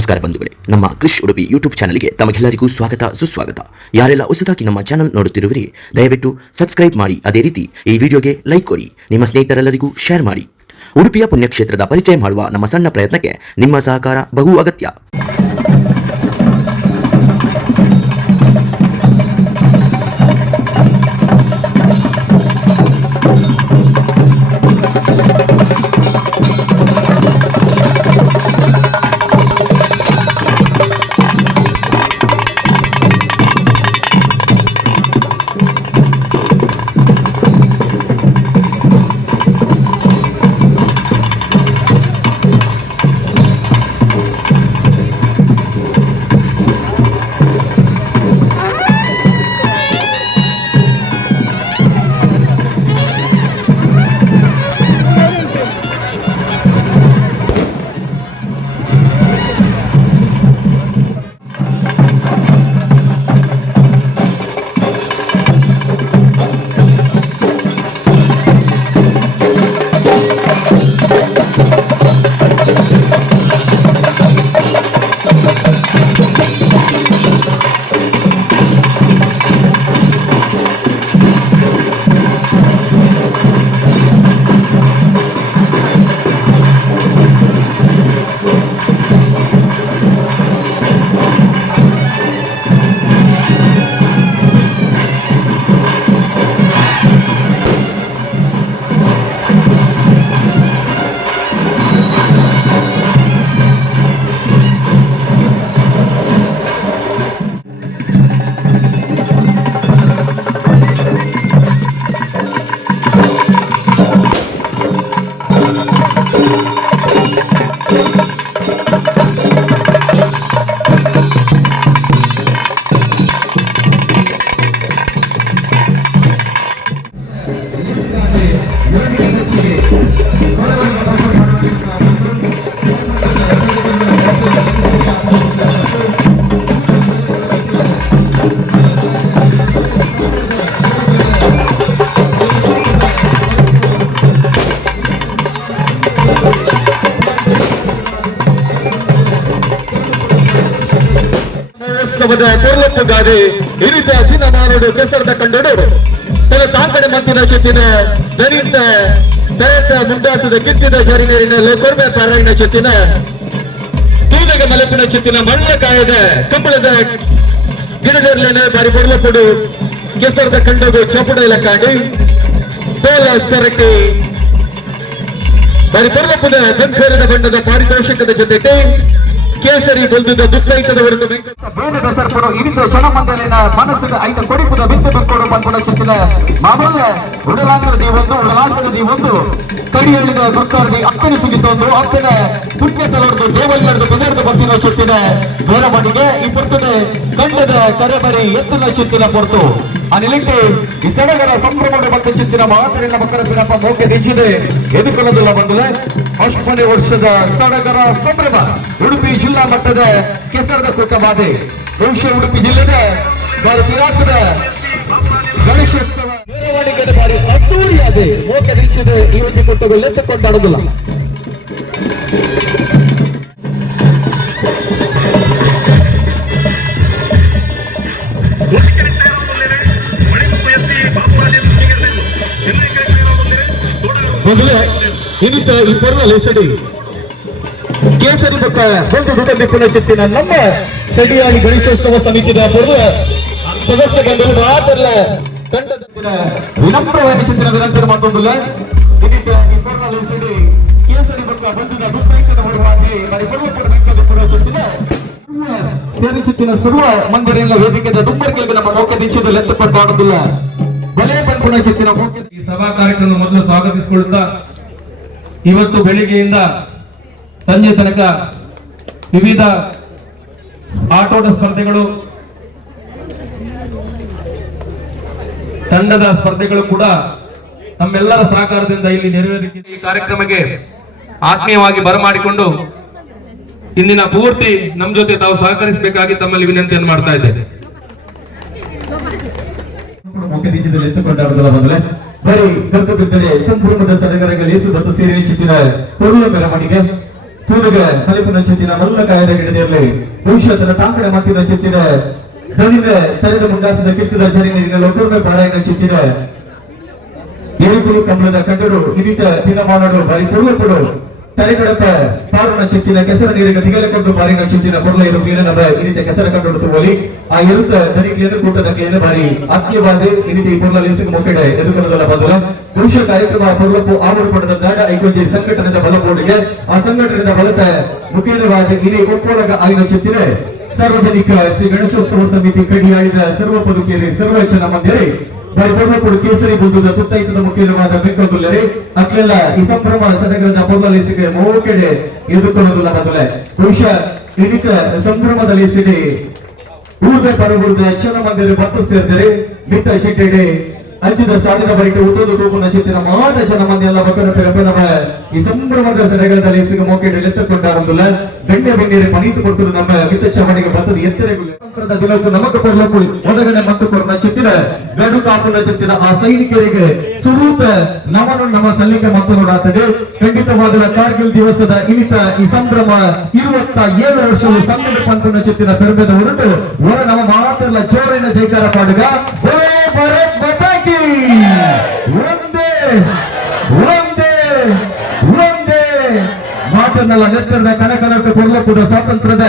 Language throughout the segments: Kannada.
ನಮಸ್ಕಾರ ಬಂಧುಗಳೇ, ನಮ್ಮ ಕ್ರಿಶ್ ಉಡುಪಿ ಯೂಟ್ಯೂಬ್ ಚಾನಲ್ಗೆ ತಮಗೆಲ್ಲರಿಗೂ ಸ್ವಾಗತ ಸುಸ್ವಾಗತ. ಯಾರೆಲ್ಲ ಹೊಸದಾಗಿ ನಮ್ಮ ಚಾನಲ್ ನೋಡುತ್ತಿರುವಿರಿ ದಯವಿಟ್ಟು ಸಬ್ಸ್ಕ್ರೈಬ್ ಮಾಡಿ, ಅದೇ ರೀತಿ ಈ ವಿಡಿಯೋಗೆ ಲೈಕ್ ಕೊಡಿ, ನಿಮ್ಮ ಸ್ನೇಹಿತರೆಲ್ಲರಿಗೂ ಶೇರ್ ಮಾಡಿ. ಉಡುಪಿಯ ಪುಣ್ಯಕ್ಷೇತ್ರದ ಪರಿಚಯ ಮಾಡುವ ನಮ್ಮ ಸಣ್ಣ ಪ್ರಯತ್ನಕ್ಕೆ ನಿಮ್ಮ ಸಹಕಾರ ಬಹು ಅಗತ್ಯ. ಪೂರ್ಲಪ್ಪು ಗಾದೆ ಈ ರೀತಿಯ ದಿನ ಮಾನೋಡು ಕೆಸರದ ಕಂಡೋಡು ತನ್ನ ತಾಂಕಡೆ ಮಂತಿನ ಚೆತ್ತಿನ ದನಿತ ದಯತ ಮುಂಡಾಸದ ಕಿತ್ತಿದ ಜರಿನರಿನ ಲೋಕೋರ್ಮೆ ಪಾರಾಯಣ ಚೆತ್ತಿನ ತೂದಗ ಮಲಪಿನ ಚೆತ್ತಿನ ಮಣ್ಣ ಕಾಯದ ಕಂಬಳದ ಗಿಡದರ್ಲೇನೆ ಬಾರಿ ಪೂರ್ಲಪ್ಪುಡು ಕೆಸರದ ಕಂಡೋಡು ಚಪುಡ ಇಲ್ಲ ಕಾಡಿ ತೋಲ ಸರಕ್ಕೆ ಬಾರಿ ಪೂರ್ಲಪ್ಪದ ಬಂಕರದ ಬಣ್ಣದ ಪಾರಿತೋಷಕದ ಜೊತೆಗೆ ಕೇಸರಿ ಬಲ್ದುದ ದುಃಖೈತದವರೆಗೂ ಬೇಡದ ಸರ್ಪರು ಇರಿದು ಜನಮಂಡಲಿನ ಮನಸ್ಸಿನ ಐದು ಕೊಡಿಪುದ ಬಿತ್ತು ಬೆಕ್ಕೋಡು ಬಂದ್ಬಿಡ ಚಿತ್ತಿನ ಮಾಮೂಲ ಉಡಲಾಂಗದಿ ಒಂದು ಉಡಲಾಂಗದಿ ಒಂದು ಕಡಿಯಳಿದ ದುರ್ಕಾರದಿ ಅಪ್ಪನಿ ಸುಗಿತೊಂದು ಅಪ್ಪನ ಪುಣ್ಯ ತಲವರದು ದೇವಲ್ಲರದು ಬೆದರ್ದು ಬತ್ತಿನ ಚಿತ್ತಿನ ಬೇರಮಣಿಗೆ ಈ ಪುರ್ತದ ಕಂಡದ ಕರೆಬರಿ ಎತ್ತದ ಚಿತ್ತಿನ ಪೊರ್ತು ಅನಿಲಿಂಟೆ ಈ ಸಡಗರ ಸಂಭ್ರಮದ ಮತ್ತು ಚಿತ್ತಿನ ಮಾತರಿನ ಮಕ್ಕಳ ಪಿನಪ್ಪ ಮೋಕೆ ದಿಚ್ಚಿದೆ ಎದುಕೊಳ್ಳೋದಿಲ್ಲ ಬಂದಲೆ 8ನೇ ವರ್ಷದ ಸಡಗರ ಸಂಭ್ರಮ ಉಡುಪಿ ಜಿಲ್ಲಾ ಮಟ್ಟದ ಕೆಸರದ ಕೂಟವಾದೆ ಬಹುಶಃ ಉಡುಪಿ ಜಿಲ್ಲೆದ ಪಿರಾಕದ ಗಣೇಶೋತ್ಸವ ಮೆರವಣಿಗೆದ ಬಾರಿ ಅದ್ದೂರಿಯಾದೆ ಮೋಕೆ ದಿಚ್ಚಿದೆ ಈ ಒಂದು ಕೂಟಗಳು ಎತ್ತುಕೊಂಡಾಡುವುದಿಲ್ಲ. ಇನ್ನಿತ ಈ ಪರ್ವ ಲೆಸಡಿ ಕೇಸರಿ ಪಕ್ಕ ಒಂದು ದುಡ್ಡ ಪುಣ ಚಿತ್ತಿನ ನಮ್ಮ ಕಡಿಯಾಳಿ ಗಣೇಶೋತ್ಸವ ಸಮಿತಿಯ ಪೂರ್ವ ಸದಸ್ಯ ಗಂಧರು ಮಾತ್ರ ಕಂಡ ವಿನಮ್ರವಾಗಿ ಚಿತ್ತಿನ ನಿರಂತರ ಮಾತೊಂದಿಲ್ಲ. ಇನ್ನಿತ ಈ ಪರ್ವ ಲೆಸಡಿ ಕೇಸರಿ ಪಕ್ಕ ಬಂದಿನ ದುಡ್ಡ ಹೊರವಾಗಿ ಪುಣ ಚಿತ್ತಿನ ಸೇರಿ ಚಿತ್ತಿನ ಸರ್ವ ಮಂದಿರ ವೇದಿಕೆಯ ದುಮ್ಮರ್ಗಳಿಗೆ ನಮ್ಮ ನೌಕೆ ದಿಚ್ಚದ ಲೆತ್ತಪಟ್ಟಾಡುವುದಿಲ್ಲ. ಈ ಸಭಾ ಕಾರ್ಯಕ್ರಮ ಮೊದಲು ಸ್ವಾಗತಿಸಿಕೊಳ್ಳುತ್ತಾ ಇವತ್ತು ಬೆಳಿಗ್ಗೆಯಿಂದ ಸಂಜೆ ತನಕ ವಿವಿಧ ಆಟೋಟ ಸ್ಪರ್ಧೆಗಳು, ತಂಡದ ಸ್ಪರ್ಧೆಗಳು ಕೂಡ ತಮ್ಮೆಲ್ಲರ ಸಹಕಾರದಿಂದ ಇಲ್ಲಿ ನೆರವೇರಿಕೆ ಈ ಕಾರ್ಯಕ್ರಮಕ್ಕೆ ಆತ್ಮೀಯವಾಗಿ ಬರಮಾಡಿಕೊಂಡು ಇಂದಿನ ಪೂರ್ತಿ ನಮ್ಮ ಜೊತೆ ತಾವು ಸಹಕರಿಸಬೇಕಾಗಿ ತಮ್ಮಲ್ಲಿ ವಿನಂತಿಯನ್ನು ಮಾಡ್ತಾ ಇದ್ದೇನೆ. ಬರೀ ಕಲ್ತು ಬಿದ್ದರೆ ಸಂಪೂರ್ಣದ ಸಡಗರಗಳು ಯೇಸು ದತ್ತು ಸೇರಿ ಚಿತ್ತಿನ ಪೂರ್ಣ ಮೆರವಣಿಗೆ ತೂಲಿಗೆ ಕಲಿಪಿನ ಚಿತ್ತಿನ ಮಲ್ಲ ಕಾಯದ ಹಿಡಿದಿರಲಿ ಭವಿಷ್ಯತನ ತಾಂಕಡ ಮಾತಿನ ಚಿತ್ತಿನ ದನಿನ ತಲೆದ ಮುಂಡಾಸದ ಕಿತ್ತದ ಜರಿ ನೀರಿನ ಲೋಕರ್ಮ ಪಾರಾಯಣ ಚಿತ್ತಿನ ಏರುಕುಲು ಕಂಬಳದ ಕಟ್ಟಡು ಹಿಡಿತ ದಿನ ಮಾಡಲು ಬಾರಿ ಪೂರ್ವಪಡು ತಲೆಗಡಪ ಪಾರುಣ ಚಿತ್ತಿನ ಕೆಸರ ನೀರಿಗೆ ದಿಗಲಕೊಂಡು ಬಾರಿನ ಚಿತ್ತಿನ ಪೊರ್ಲ ಇರು ಕ್ಲೀನದ ಈ ರೀತಿಯ ಕೆಸರ ಕಂಡು ತೋಲಿ ಆ ಇರುತ್ತ ದನಿ ಕ್ಲೀನ ಕೂಟದ ಕ್ಲೀನ ಬಾರಿ ಆತ್ಮೀಯವಾದ ಈ ರೀತಿ ಪೊರ್ಲ ಲೇಸಿಗೆ ಮೊಕ್ಕೆಡೆ ಎದುಕಲದಲ್ಲ ಬದಲ ಪುರುಷ ಕಾರ್ಯಕ್ರಮ ಪೊರ್ಲಪ್ಪು ಆಮೂರು ಪಡೆದ ದಾಡ ಐಕೊಂಜಿ ಸಂಘಟನೆದ ಬಲಬೋಡಿಗೆ ಆ ಸಂಘಟನೆದ ಬಲದ ಮುಖೇನವಾದ ಇಲ್ಲಿ ಒಪ್ಪೊಳಗ ಆಗಿನ ಚಿತ್ತಿನ ಸಾರ್ವಜನಿಕ ಶ್ರೀ ಗಣೇಶೋತ್ಸವ ಸಮಿತಿ ಕಡಿಯಾಳಿದ ಸರ್ವ ಪದುಕೇರಿ ಸರ್ವಚನ ಮಂದಿರೇ ಪೊರ್ಲಪುಡು ಕೇಸರಿ ಬುದ್ಧದ ತುತ್ತೈತದ ಮುಖ್ಯವಾದ ಬೆಕ್ಕಗುಲ್ಲರೆ ಅಕ್ಲೆಲ್ಲ ಈ ಸಂಭ್ರಮ ಸಡಗರದ ಪೊರ್ಲಲೇಸಿಗೆ ಮೋಕೆಡೆ ಎದುಕೊಳ್ಳುವುದಿಲ್ಲ ಮೊದಲೇ ಬಹುಶಃ ಇಡಿತ ಸಂಭ್ರಮದ ಲೇಸಿಗೆ ಊರ್ದೆ ಪರಗುರ್ದೆ ಯಕ್ಷಣ ಮಂದಿರ ಬತ್ತು ಸೇರ್ದರೆ ಮಿಟ್ಟ ಚಿಟ್ಟೆಡೆ ಅಂಚಿದ ಸಾಲಿನ ಬರಿಕ ಉತ್ತೋದು ತೂಪುನ ಚಿತ್ತಿನ ಮಾಟ ಜನ ಮಂದಿ ಎಲ್ಲ ಬಕ್ಕನ ಪೆರಪೆನವ ಈ ಸಂಭ್ರಮದ ಸಡಗರದ ಲೇಸಿಗೆ ಮೋಕೆಡೆ ಎತ್ತುಕೊಂಡಾರುವುದಿಲ್ಲ ಬೆಣ್ಣೆ ಬೆಣ್ಣೆರೆ ಪನೀತು ಕೊಟ್ಟರು ನಮ್ಮ ಮಿತ್ತ ಚವಣಿಗೆ ಬತ್ತದ ಎತ್ತರೆಗುಲ್ಲ ದಿನಕ್ಕೂ ನಮಕ ಪೊರ್ಲಪು ಒಡಗಡೆ ಮತ್ತು ಕೊರನ ಚಿತ್ತಿನ ಗಡು ಕಾಪುನ ಚಿತ್ತಿನ ಆ ಸೈನಿಕರಿಗೆ ಸುರೂಪ ನಮನು ನಮ್ಮ ಸಲ್ಲಿಕೆ ಮತ್ತು ನೋಡಾತದೆ ಖಂಡಿತವಾದ ಕಾರ್ಗಿಲ್ ದಿವಸದ ಇನಿತ ಈ ಸಂಭ್ರಮ 27 ವರ್ಷಗಳು ಸಂಘಟ ಪಂಥನ ಚಿತ್ತಿನ ಪೆರಬೆದ ಹೊರಟು ಹೊರ ನಮ್ಮ ಮಾತೆಲ್ಲ ಜೋರಿನ ಜೈಕಾರ ಪಾಡುಗ ಒಂದೇ ಒಂದೇ ಒಂದೇ ಮಾತನ್ನೆಲ್ಲ ನೆತ್ತರದ ಕನಕನಕ ಪೊರ್ಲಪುರ ಸ್ವಾತಂತ್ರ್ಯದ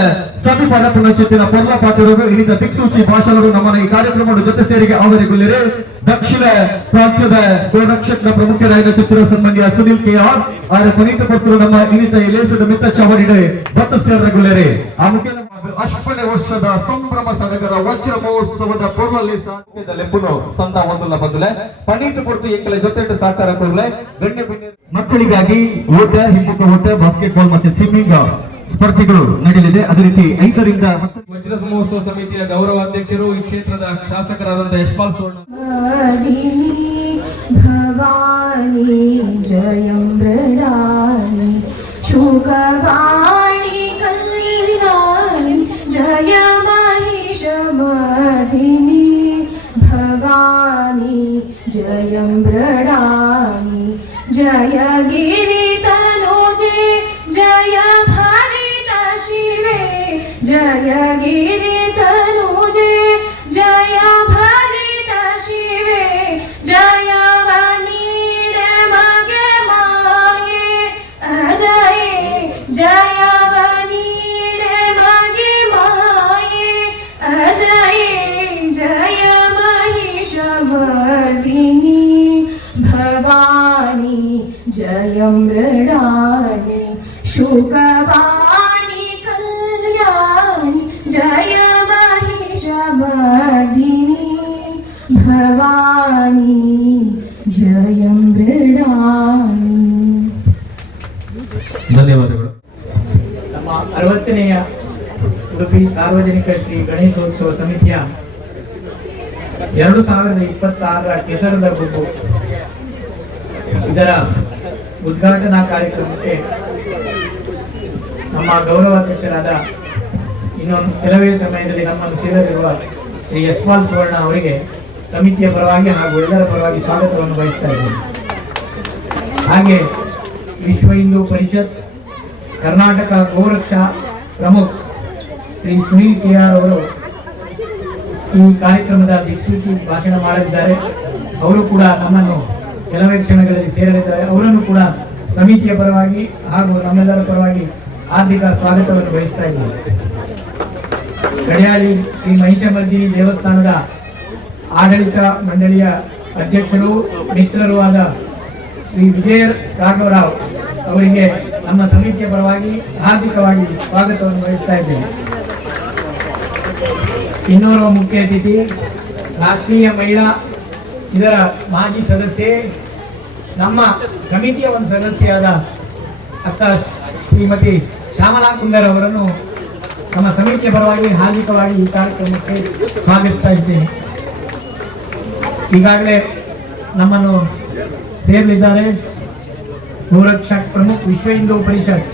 ಸಮೀಪನ ಚಿತ್ತಿನ ಪೊರ್ಲ ಪಾತ್ರರು ಇಲ್ಲಿಂದ ದಿಕ್ಸೂಚಿ ಭಾಷಣರು ನಮ್ಮನ್ನ ಈ ಕಾರ್ಯಕ್ರಮದ ಜೊತೆ ಸೇರಿಗೆ ಆವರಿಗೊಳ್ಳಿರೆ ದಕ್ಷಿಣ ಪ್ರಾಂತ್ಯದ ಗೋರಕ್ಷಕನ ಪ್ರಮುಖರಾದ ಚಿತ್ರ ಸನ್ಮಾನ್ಯ ಸುನಿಲ್ KR ಆರ ಪುನೀತ ಪುತ್ರರು ನಮ್ಮ ಇನಿತ ಲೇಸದ ಮಿತ್ತ ಚಾವಡಿಡೆ ಬತ್ತ ಸೇರಗೊಳ್ಳಿರೆ ಆ ಮುಖ್ಯ ಅಷ್ಟನೇ ವರ್ಷದ ಸಂಭ್ರಮ ಸಡಗರ ವಜ್ರ ಮಹೋತ್ಸವದ ಪೂರ್ವಲ್ಲಿ ಸಾಧ್ಯದಲ್ಲಿ ಪುನಃ ಸಂದ ಒಂದಲ್ಲ ಬದಲೆ ಪನೀತ ಪುರ್ತು ಎಂಕಲ ಜೊತೆ ಸಾಕಾರ ಕೂಡಲೇ ಗಣ್ಯ ಮಕ್ಕಳಿಗಾಗಿ ಓಟ ಹಿಮ್ಮುಖ ಓಟ ಬಾಸ್ಕೆಟ್ಬಾಲ್ ಮತ್ತೆ ಸ್ವಿಮ್ಮಿಂಗ್ ಸ್ಪರ್ಧೆಗಳು ನಡೆಯಲಿದೆ. ಅದೇ ರೀತಿ 5 ರಿಂದ 10 ವಜ್ರ ಮಹೋತ್ಸವ ಸಮಿತಿಯ ಗೌರವ ಅಧ್ಯಕ್ಷರು ಈ ಕ್ಷೇತ್ರದ ಶಾಸಕರಾದಂತಹ ಯಶ್ಪಾಲ್ ಸೋಣ ಭವಾನಿ ಜಯಂ ಮೃಡಾನಿ ಶುಕವಾಣಿ ಕಲ್ಯಾಣಿ ಜಯ ಮಹಿಷಮರ್ದಿನಿ ಭವಾನಿ ಜಯಂ ಮೃಡಾನಿ ಜಯ ಗಿರಿ ತನುಜೆ ಜಯ ಭರಿತ ಶಿವೆ ಜಯ ಗಿರಿ ತನುಜೆ ಜಯ ಭರಿತ ಶಿವೆ ಜಯ ವನೀಡ ಮಗೆ ಮಾಯೆ ಅಜಯೇ ಜಯ ವನೀಡ ಮಗೆ ಮಾಯೆ ಅಜಯೇ ಜಯ ಮಹಿಷಮರ್ದಿನಿ ಭವಾನಿ ಜಯ ಮೃಡಾನಿ ಶುಕವಾಣಿ ಕಲ್ಯಾಣಿ ಜಯ ಮಹಿಷಮರ್ದಿನಿ ಭವಾನಿ ಜಯ ಮೃಡಾನಿ. ಧನ್ಯವಾದಗಳು. ನಮ್ಮ 60ನೇಯ ಉಡುಪಿ ಸಾರ್ವಜನಿಕ ಶ್ರೀ ಗಣೇಶೋತ್ಸವ ಸಮಿತಿಯ 2026ರ ಕೆಸರದ ಗುಂಪು ಇದರ ಉದ್ಘಾಟನಾ ಕಾರ್ಯಕ್ರಮಕ್ಕೆ ನಮ್ಮ ಗೌರವಾಧ್ಯಕ್ಷರಾದ ಇನ್ನೊಂದು ಕೆಲವೇ ಸಮಯದಲ್ಲಿ ನಮ್ಮನ್ನು ಸೇರಲಿರುವ ಶ್ರೀ ಯಶ್ಪಾಲ್ ಸುವರ್ಣ ಅವರಿಗೆ ಸಮಿತಿಯ ಪರವಾಗಿ ಹಾಗೂ ಎಲ್ಲರ ಪರವಾಗಿ ಸ್ವಾಗತವನ್ನು ಬಯಸ್ತಾ ಇದ್ದೇನೆ. ಹಾಗೆ ವಿಶ್ವ ಹಿಂದೂ ಪರಿಷತ್ ಕರ್ನಾಟಕ ಗೋರಕ್ಷಾ ಪ್ರಮುಖ ಶ್ರೀ ಸುನಿಲ್ KR ಅವರು ಈ ಕಾರ್ಯಕ್ರಮದ ದಿಕ್ಸೂಚಿ ಭಾಷಣ ಮಾಡಲಿದ್ದಾರೆ. ಅವರು ಕೂಡ ನಮ್ಮನ್ನು ಕೆಲವೇ ಕ್ಷಣಗಳಲ್ಲಿ ಸೇರಲಿದ್ದಾರೆ. ಅವರನ್ನು ಕೂಡ ಸಮಿತಿಯ ಪರವಾಗಿ ಹಾಗೂ ನಮ್ಮೆಲ್ಲರ ಪರವಾಗಿ ಹಾರ್ದಿಕ ಸ್ವಾಗತವನ್ನು ಬಯಸ್ತಾ ಇದ್ದೇವೆ. ಕಡಿಯಾಳಿ ಶ್ರೀ ಮಹಿಷಮರ್ದಿನಿ ದೇವಸ್ಥಾನದ ಆಡಳಿತ ಮಂಡಳಿಯ ಅಧ್ಯಕ್ಷರು ಮಿತ್ರರೂ ಆದ ಶ್ರೀ ವಿಜಯ ರಾಘವರಾವ್ ಅವರಿಗೆ ನಮ್ಮ ಸಮಿತಿಯ ಪರವಾಗಿ ಹಾರ್ದಿಕವಾಗಿ ಸ್ವಾಗತವನ್ನು ಬಯಸ್ತಾ ಇದ್ದೇವೆ. ಇನ್ನೋರ್ವ ಮುಖ್ಯ ಅತಿಥಿ ರಾಷ್ಟ್ರೀಯ ಮಹಿಳಾ ಇದರ ಮಾಜಿ ಸದಸ್ಯೆ ನಮ್ಮ ಸಮಿತಿಯ ಒಂದು ಸದಸ್ಯೆಯಾದ ಅಕ್ಕ ಶ್ರೀಮತಿ ಶ್ಯಾಮಲಾ ಕುಂದರ್ ಅವರನ್ನು ನಮ್ಮ ಸಮಿತಿಯ ಪರವಾಗಿ ಹಾರ್ದಿಕವಾಗಿ ಈ ಕಾರ್ಯಕ್ರಮಕ್ಕೆ ಸ್ವಾಗತಿಸ್ತಾ ಇದ್ದೇನೆ. ಈಗಾಗಲೇ ನಮ್ಮನ್ನು ಸೇರಲಿದ್ದಾರೆ ಗೋರಕ್ಷಕ್ ಪ್ರಮುಖ ವಿಶ್ವ ಹಿಂದೂ ಪರಿಷತ್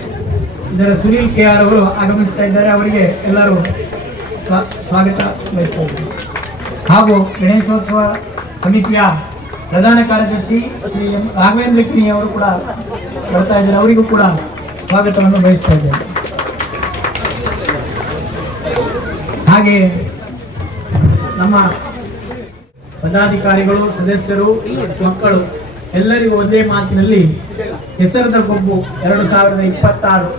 ಇದರ ಸುನಿಲ್ KR ಅವರು ಆಗಮಿಸ್ತಾ ಇದ್ದಾರೆ. ಅವರಿಗೆ ಎಲ್ಲರೂ ಸ್ವಾಗತ ಬಯಸ್ತಾರೆ. ಹಾಗೂ ಗಣೇಶೋತ್ಸವ ಸಮಿತಿಯ ಪ್ರಧಾನ ಕಾರ್ಯದರ್ಶಿ ಶ್ರೀ ರಾಘವೇಂದ್ರ ಕಿಣಿ ಅವರು ಕೂಡ ಬರ್ತಾ ಇದ್ದಾರೆ. ಅವರಿಗೂ ಕೂಡ ಸ್ವಾಗತವನ್ನು ಬಯಸ್ತಾ ಇದ್ದೇನೆ. ಹಾಗೆ ನಮ್ಮ ಪದಾಧಿಕಾರಿಗಳು, ಸದಸ್ಯರು, ಮಕ್ಕಳು ಎಲ್ಲರಿಗೂ ಒಂದೇ ಮಾತಿನಲ್ಲಿ ಹೆಸರದ ಗೊಬ್ಬು 2026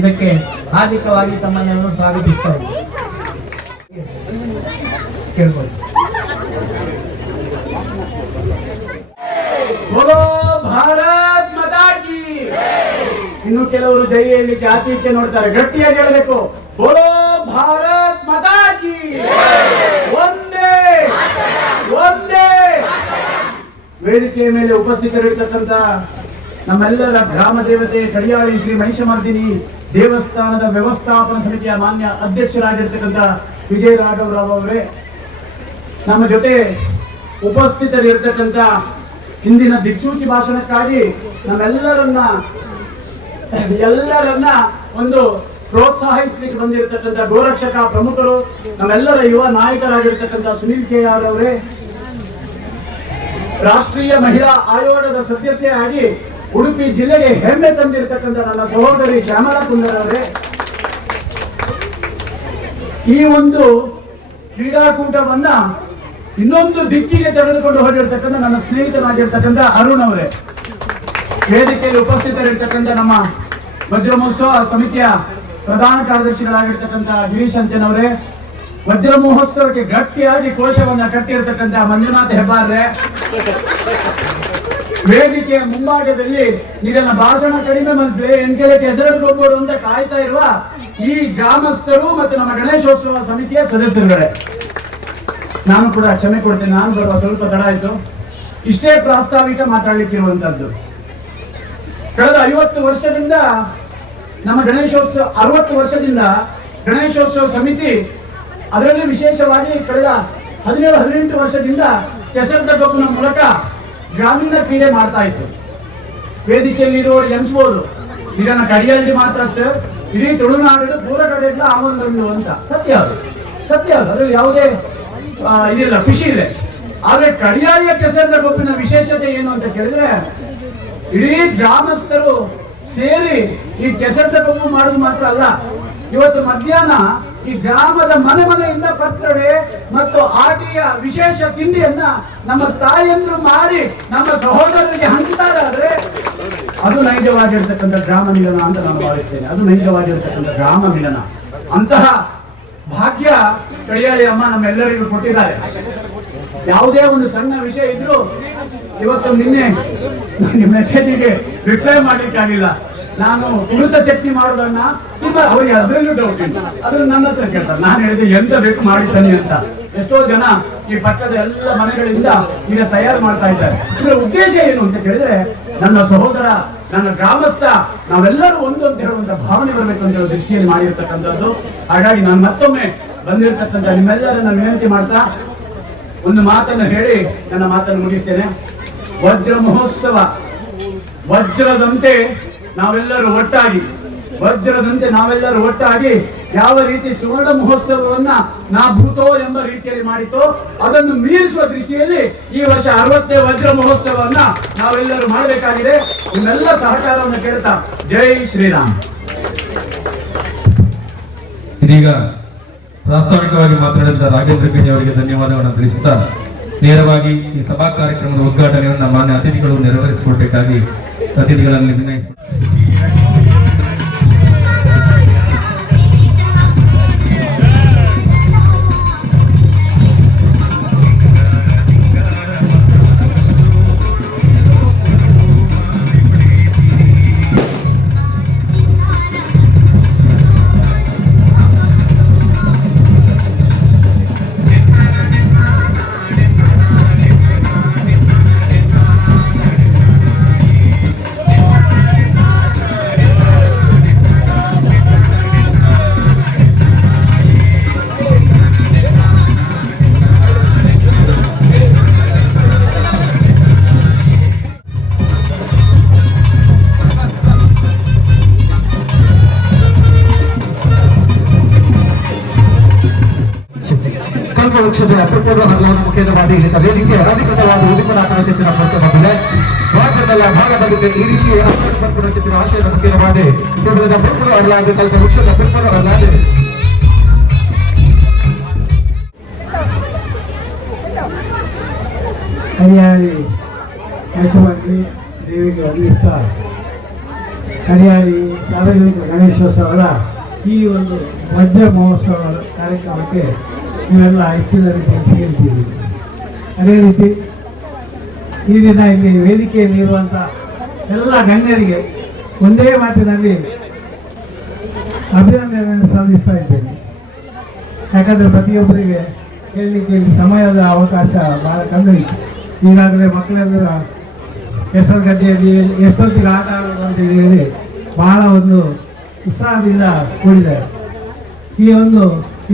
ಇದಕ್ಕೆ ಹಾರ್ದಿಕವಾಗಿ ತಮ್ಮನ್ನು ಸ್ವಾಗತಿಸ್ತಾ ಇದ್ದೇನೆ. ಕೇಳ್ಬೋದು. ಬೋಲೋ ಭಾರತ್ ಮಾತಾ ಕಿ. ಇನ್ನು ಕೆಲವರು ಜೈ ಹೇಳಲಿಕ್ಕೆ ಆಚೆ ಈಚೆ ನೋಡ್ತಾರೆ, ಗಟ್ಟಿಯಾಗಿ ಹೇಳಬೇಕು. ಬೋಲೋ ಭಾರತ್ ಮಾತಾ ಕಿ. ಒಂದೇ ಒಂದೇ. ವೇದಿಕೆಯ ಮೇಲೆ ಉಪಸ್ಥಿತರಿರ್ತಕ್ಕಂಥ ನಮ್ಮೆಲ್ಲರ ಗ್ರಾಮ ದೇವತೆ ಕಡಿಯಾಳಿ ಶ್ರೀ ಮಹಿಷಮರ್ದಿನಿ ದೇವಸ್ಥಾನದ ವ್ಯವಸ್ಥಾಪನಾ ಸಮಿತಿಯ ಮಾನ್ಯ ಅಧ್ಯಕ್ಷರಾಗಿರ್ತಕ್ಕಂಥ ವಿಜಯ ರಾಘವರಾವ್ ಅವರೇ, ನಮ್ಮ ಜೊತೆ ಉಪಸ್ಥಿತರಿರ್ತಕ್ಕಂಥ ಇಂದಿನ ದಿಕ್ಸೂಚಿ ಭಾಷಣಕ್ಕಾಗಿ ನಮ್ಮೆಲ್ಲರನ್ನ ಒಂದು ಪ್ರೋತ್ಸಾಹಿಸಲಿಕ್ಕೆ ಬಂದಿರತಕ್ಕಂಥ ಗೋರಕ್ಷಕ ಪ್ರಮುಖರು, ನಮ್ಮೆಲ್ಲರ ಯುವ ನಾಯಕರಾಗಿರ್ತಕ್ಕಂಥ ಸುನೀಲ್ ಕೆ ಆರ್ ಅವರೇ, ರಾಷ್ಟ್ರೀಯ ಮಹಿಳಾ ಆಯೋಗದ ಸದಸ್ಯೆ ಆಗಿ ಉಡುಪಿ ಜಿಲ್ಲೆಗೆ ಹೆಮ್ಮೆ ತಂದಿರತಕ್ಕಂಥ ನನ್ನ ಸಹೋದರಿ ಶ್ಯಾಮಲಾ ಕುಂದರ್ ಅವರೇ, ಈ ಒಂದು ಕ್ರೀಡಾಕೂಟವನ್ನ ಇನ್ನೊಂದು ದಿಕ್ಕಿಗೆ ತೆಗೆದುಕೊಂಡು ಹೋಗಿರ್ತಕ್ಕಂಥ ನನ್ನ ಸ್ನೇಹಿತರಾಗಿರ್ತಕ್ಕಂಥ ಅರುಣ್ ಅವರೇ, ವೇದಿಕೆಯಲ್ಲಿ ಉಪಸ್ಥಿತರಿರ್ತಕ್ಕಂಥ ನಮ್ಮ ವಜ್ರ ಮಹೋತ್ಸವ ಸಮಿತಿಯ ಪ್ರಧಾನ ಕಾರ್ಯದರ್ಶಿಗಳಾಗಿರ್ತಕ್ಕಂಥ ಗಿರೀಶ್ ಅಂಚನ್ ಅವರೇ, ವಜ್ರ ಮಹೋತ್ಸವಕ್ಕೆ ಗಟ್ಟಿಯಾಗಿ ಕೋಶವನ್ನ ಕಟ್ಟಿರ್ತಕ್ಕಂಥ ಮಂಜುನಾಥ್ ಹೆಬ್ಬಾರ್ರೆ, ವೇದಿಕೆಯ ಮುಂಭಾಗದಲ್ಲಿ ಇದನ್ನ ಭಾಷಣ ಕಡಿಮೆ ಮತ್ತೆ ಎನ್ಕೆಳಕ್ಕೆ ಹೆಸರು ಹೋಗ್ಬೋದು ಅಂತ ಕಾಯ್ತಾ ಇರುವ ಈ ಗ್ರಾಮಸ್ಥರು ಮತ್ತು ನಮ್ಮ ಗಣೇಶೋತ್ಸವ ಸಮಿತಿಯ ಸದಸ್ಯರುಗಳೇ, ನಾನು ಕೂಡ ಕ್ಷಮೆ ಕೊಡ್ತೇನೆ, ನಾನು ಬರುವ ಸ್ವಲ್ಪ ತಡ ಆಯ್ತು. ಇಷ್ಟೇ ಪ್ರಾಸ್ತಾವಿಕ ಮಾತಾಡ್ಲಿಕ್ಕಿರುವಂತದ್ದು. ಕಳೆದ 50 ವರ್ಷದಿಂದ ನಮ್ಮ ಗಣೇಶೋತ್ಸವ 60 ವರ್ಷದಿಂದ ಗಣೇಶೋತ್ಸವ ಸಮಿತಿ, ಅದರಲ್ಲಿ ವಿಶೇಷವಾಗಿ ಕಳೆದ 17-18 ವರ್ಷದಿಂದ ಕೆಸರದ ಗೊಬ್ಬನ ಮೂಲಕ ಗ್ರಾಮೀಣ ಕ್ರೀಡೆ ಮಾಡ್ತಾ ಇತ್ತು. ವೇದಿಕೆಯಲ್ಲಿ ಇರುವವರು ಎನ್ಸ್ಬೋದು, ಇದನ್ನ ಕಡಿಯಲ್ಲಿ ಮಾತ್ರ ಇಡೀ ತುಳುನಾಡು ಪೂರ ಕಡೆಯಿಂದ ಆಮಂತ್ರಣಗಳು ಅಂತ. ಸತ್ಯ ಅದು, ಅದ್ರಲ್ಲಿ ಯಾವುದೇ ಇದಿಲ್ಲ, ಖುಷಿ ಇದೆ. ಆದ್ರೆ ಕಡಿಯಾಳಿಯ ಕೆಸರದ ಗೊಬ್ಬಿನ ವಿಶೇಷತೆ ಏನು ಅಂತ ಕೇಳಿದ್ರೆ, ಇಡೀ ಗ್ರಾಮಸ್ಥರು ಸೇರಿ ಈ ಕೆಸರದ ಗೊಬ್ಬು ಮಾಡುದು ಮಾತ್ರ ಅಲ್ಲ, ಇವತ್ತು ಮಧ್ಯಾಹ್ನ ಈ ಗ್ರಾಮದ ಮನೆಯಿಂದ ಪತ್ರೊಡೆ ಮತ್ತು ಆಟಿಯ ವಿಶೇಷ ತಿಂಡಿಯನ್ನ ನಮ್ಮ ತಾಯಂದ್ರು ಮಾಡಿ ನಮ್ಮ ಸಹೋದರರಿಗೆ ಹಂಚ್ತಾರಾದ್ರೆ ಅದು ನೈಜವಾಗಿರ್ತಕ್ಕಂಥ ಗ್ರಾಮ ಮಿಲನ ಅಂತ ನಾನು ಭಾವಿಸ್ತೇನೆ. ಅದು ನೈಜವಾಗಿರ್ತಕ್ಕಂಥ ಗ್ರಾಮ ಮಿಲನ. ಅಂತಹ ಭಾಗ್ಯ ಕಡಿಯಾಳಿ ಅಮ್ಮ ನಮ್ಮೆಲ್ಲರಿಗೂ ಕೊಟ್ಟಿದ್ದಾರೆ. ಯಾವುದೇ ಒಂದು ಸಣ್ಣ ವಿಷಯ ಇದ್ರು, ಇವತ್ತು ನಿನ್ನೆ ನಿಮ್ಮ ಮೆಸೇಜಿಗೆ ರಿಪ್ಲೈ ಮಾಡ್ಲಿಕ್ಕಾಗಿಲ್ಲ. ನಾನು ಉಳಿದ ಚಟ್ನಿ ಮಾಡೋದನ್ನ ಅವರಿಗೆ ಅದರಲ್ಲೂ ಡೌಟ್ ಇಲ್ಲ, ಅದ್ರಲ್ಲಿ ನನ್ನ ಹತ್ರ ಕೇಳ್ತಾರೆ. ನಾನು ಹೇಳಿದೆ ಎಂತ ಬೇಕು ಮಾಡಿದ್ದಾನೆ ಅಂತ. ಎಷ್ಟೋ ಜನ ಈ ಪಕ್ಕದ ಎಲ್ಲ ಮನೆಗಳಿಂದ ಈಗ ತಯಾರು ಮಾಡ್ತಾ ಇದ್ದಾರೆ. ಇದರ ಉದ್ದೇಶ ಏನು ಅಂತ ಕೇಳಿದ್ರೆ, ನನ್ನ ಸಹೋದರ, ನನ್ನ ಗ್ರಾಮಸ್ಥ, ನಾವೆಲ್ಲರೂ ಒಂದು ಅಂತ ಹೇಳುವಂತ ಭಾವನೆ ಬರಬೇಕು ಅಂತ ಹೇಳೋ ದೃಷ್ಟಿಯಲ್ಲಿ ಮಾಡಿರ್ತಕ್ಕಂಥದ್ದು. ಹಾಗಾಗಿ ನಾನು ಮತ್ತೊಮ್ಮೆ ಬಂದಿರತಕ್ಕಂಥ ನಿಮ್ಮೆಲ್ಲರನ್ನ ವಿನಂತಿ ಮಾಡ್ತಾ ಒಂದು ಮಾತನ್ನು ಹೇಳಿ ನನ್ನ ಮಾತನ್ನು ಮುಗಿಸ್ತೇನೆ. ವಜ್ರ ಮಹೋತ್ಸವ, ವಜ್ರದಂತೆ ನಾವೆಲ್ಲರೂ ಒಟ್ಟಾಗಿ ಯಾವ ರೀತಿ ಸುವರ್ಣ ಮಹೋತ್ಸವವನ್ನ ಭೂತೋ ಎಂಬ ರೀತಿಯಲ್ಲಿ ಮಾಡಿತೋ ಅದನ್ನು ಮೀರಿಸುವ ದೃಷ್ಟಿಯಲ್ಲಿ ಈ ವರ್ಷ 60ನೇ ವಜ್ರ ಮಹೋತ್ಸವವನ್ನ ನಾವೆಲ್ಲರೂ ಮಾಡಬೇಕಾಗಿದೆ. ನಿಮ್ಮೆಲ್ಲ ಸಹಕಾರವನ್ನು ಕೇಳ್ತಾ ಜೈ ಶ್ರೀರಾಮ್. ಇದೀಗ ಪ್ರಾಸ್ತಾವಿಕವಾಗಿ ಮಾತನಾಡಿದ ರಾಘವೇಂದ್ರ ಪಿಣಿ ಅವರಿಗೆ ಧನ್ಯವಾದಗಳನ್ನು ತಿಳಿಸುತ್ತಾ ನೇರವಾಗಿ ಈ ಸಭಾ ಕಾರ್ಯಕ್ರಮದ ಉದ್ಘಾಟನೆಯನ್ನು ಮಾನ್ಯ ಅತಿಥಿಗಳು ನೆರವೇರಿಸಿಕೊಡಬೇಕಾಗಿ ಅತಿಥಿಗಳಲ್ಲಿ ವಿನಯಿಸಿದ್ದಾರೆ. ವೃಕ್ಷದ ಅಪರೂಪದ ಹಲ್ಲಾದ ಮುಖ್ಯವಾದ ವೇದಿಕೆ ಅಧಿಕೃತವಾದ ಉದ್ಯಮ ನಾಟಕ ಚಿತ್ರ ಪ್ರಸ್ತುತವಾಗಿದೆ. ಕಾರ್ಯಕ್ರಮದ ಭಾಗವಾಗಿದೆ. ಈ ರೀತಿ ಬರ್ಪುರ ಚಿತ್ರ ಆಶಯದ ಮುಖ್ಯವಾದ ಕೇವಲದ ಬೆಂಬಲ ಅಲ್ಲಾದೆ ಕಲ್ಪ ವೃಕ್ಷದ ಬೆಂಬಲ ಅಲ್ಲಾದೆ ಹರಿಯಾಳಿ ಯಶವಂತಿ ದೇವಿಗೆ ಅಭಿಷ್ಟ ಹರಿಯಾಳಿ ಸಾರ್ವಜನಿಕ ಗಣೇಶೋತ್ಸವದ ಈ ಒಂದು ವಜ್ರ ಮಹೋತ್ಸವ ಕಾರ್ಯಕ್ರಮಕ್ಕೆ ನೀವೆಲ್ಲ ಹೆಚ್ಚಿನ ರೀತಿಯಲ್ಲಿ ಸೇರಿದ್ದೀರಿ. ಅದೇ ರೀತಿ ಈ ದಿನ ಇಲ್ಲಿ ವೇದಿಕೆಯಲ್ಲಿ ಇರುವಂಥ ಎಲ್ಲ ಗಣ್ಯರಿಗೆ ಒಂದೇ ಮಾತಿನಲ್ಲಿ ಅಭಿನಂದನೆಯನ್ನು ಸಲ್ಲಿಸ್ತಾ ಇದ್ದೇನೆ. ಯಾಕಂದರೆ ಪ್ರತಿಯೊಬ್ಬರಿಗೆ ಹೇಳಲಿಕ್ಕೆ ಇಲ್ಲಿ ಸಮಯದ ಅವಕಾಶ ಬಹಳ ಕಮ್ಮಿ. ಈಗಾಗಲೇ ಮಕ್ಕಳೆಲ್ಲರ ಕೆಸರುಗದ್ದೆಯಲ್ಲಿ ಎಷ್ಟೊತ್ತಿಗೆ ಆಟ ಆಡೋದು ಅಂತ ಹೇಳಿ ಬಹಳ ಒಂದು ಉತ್ಸಾಹದಿಂದ ಕೂಡಿದ್ದಾರೆ. ಈ ಒಂದು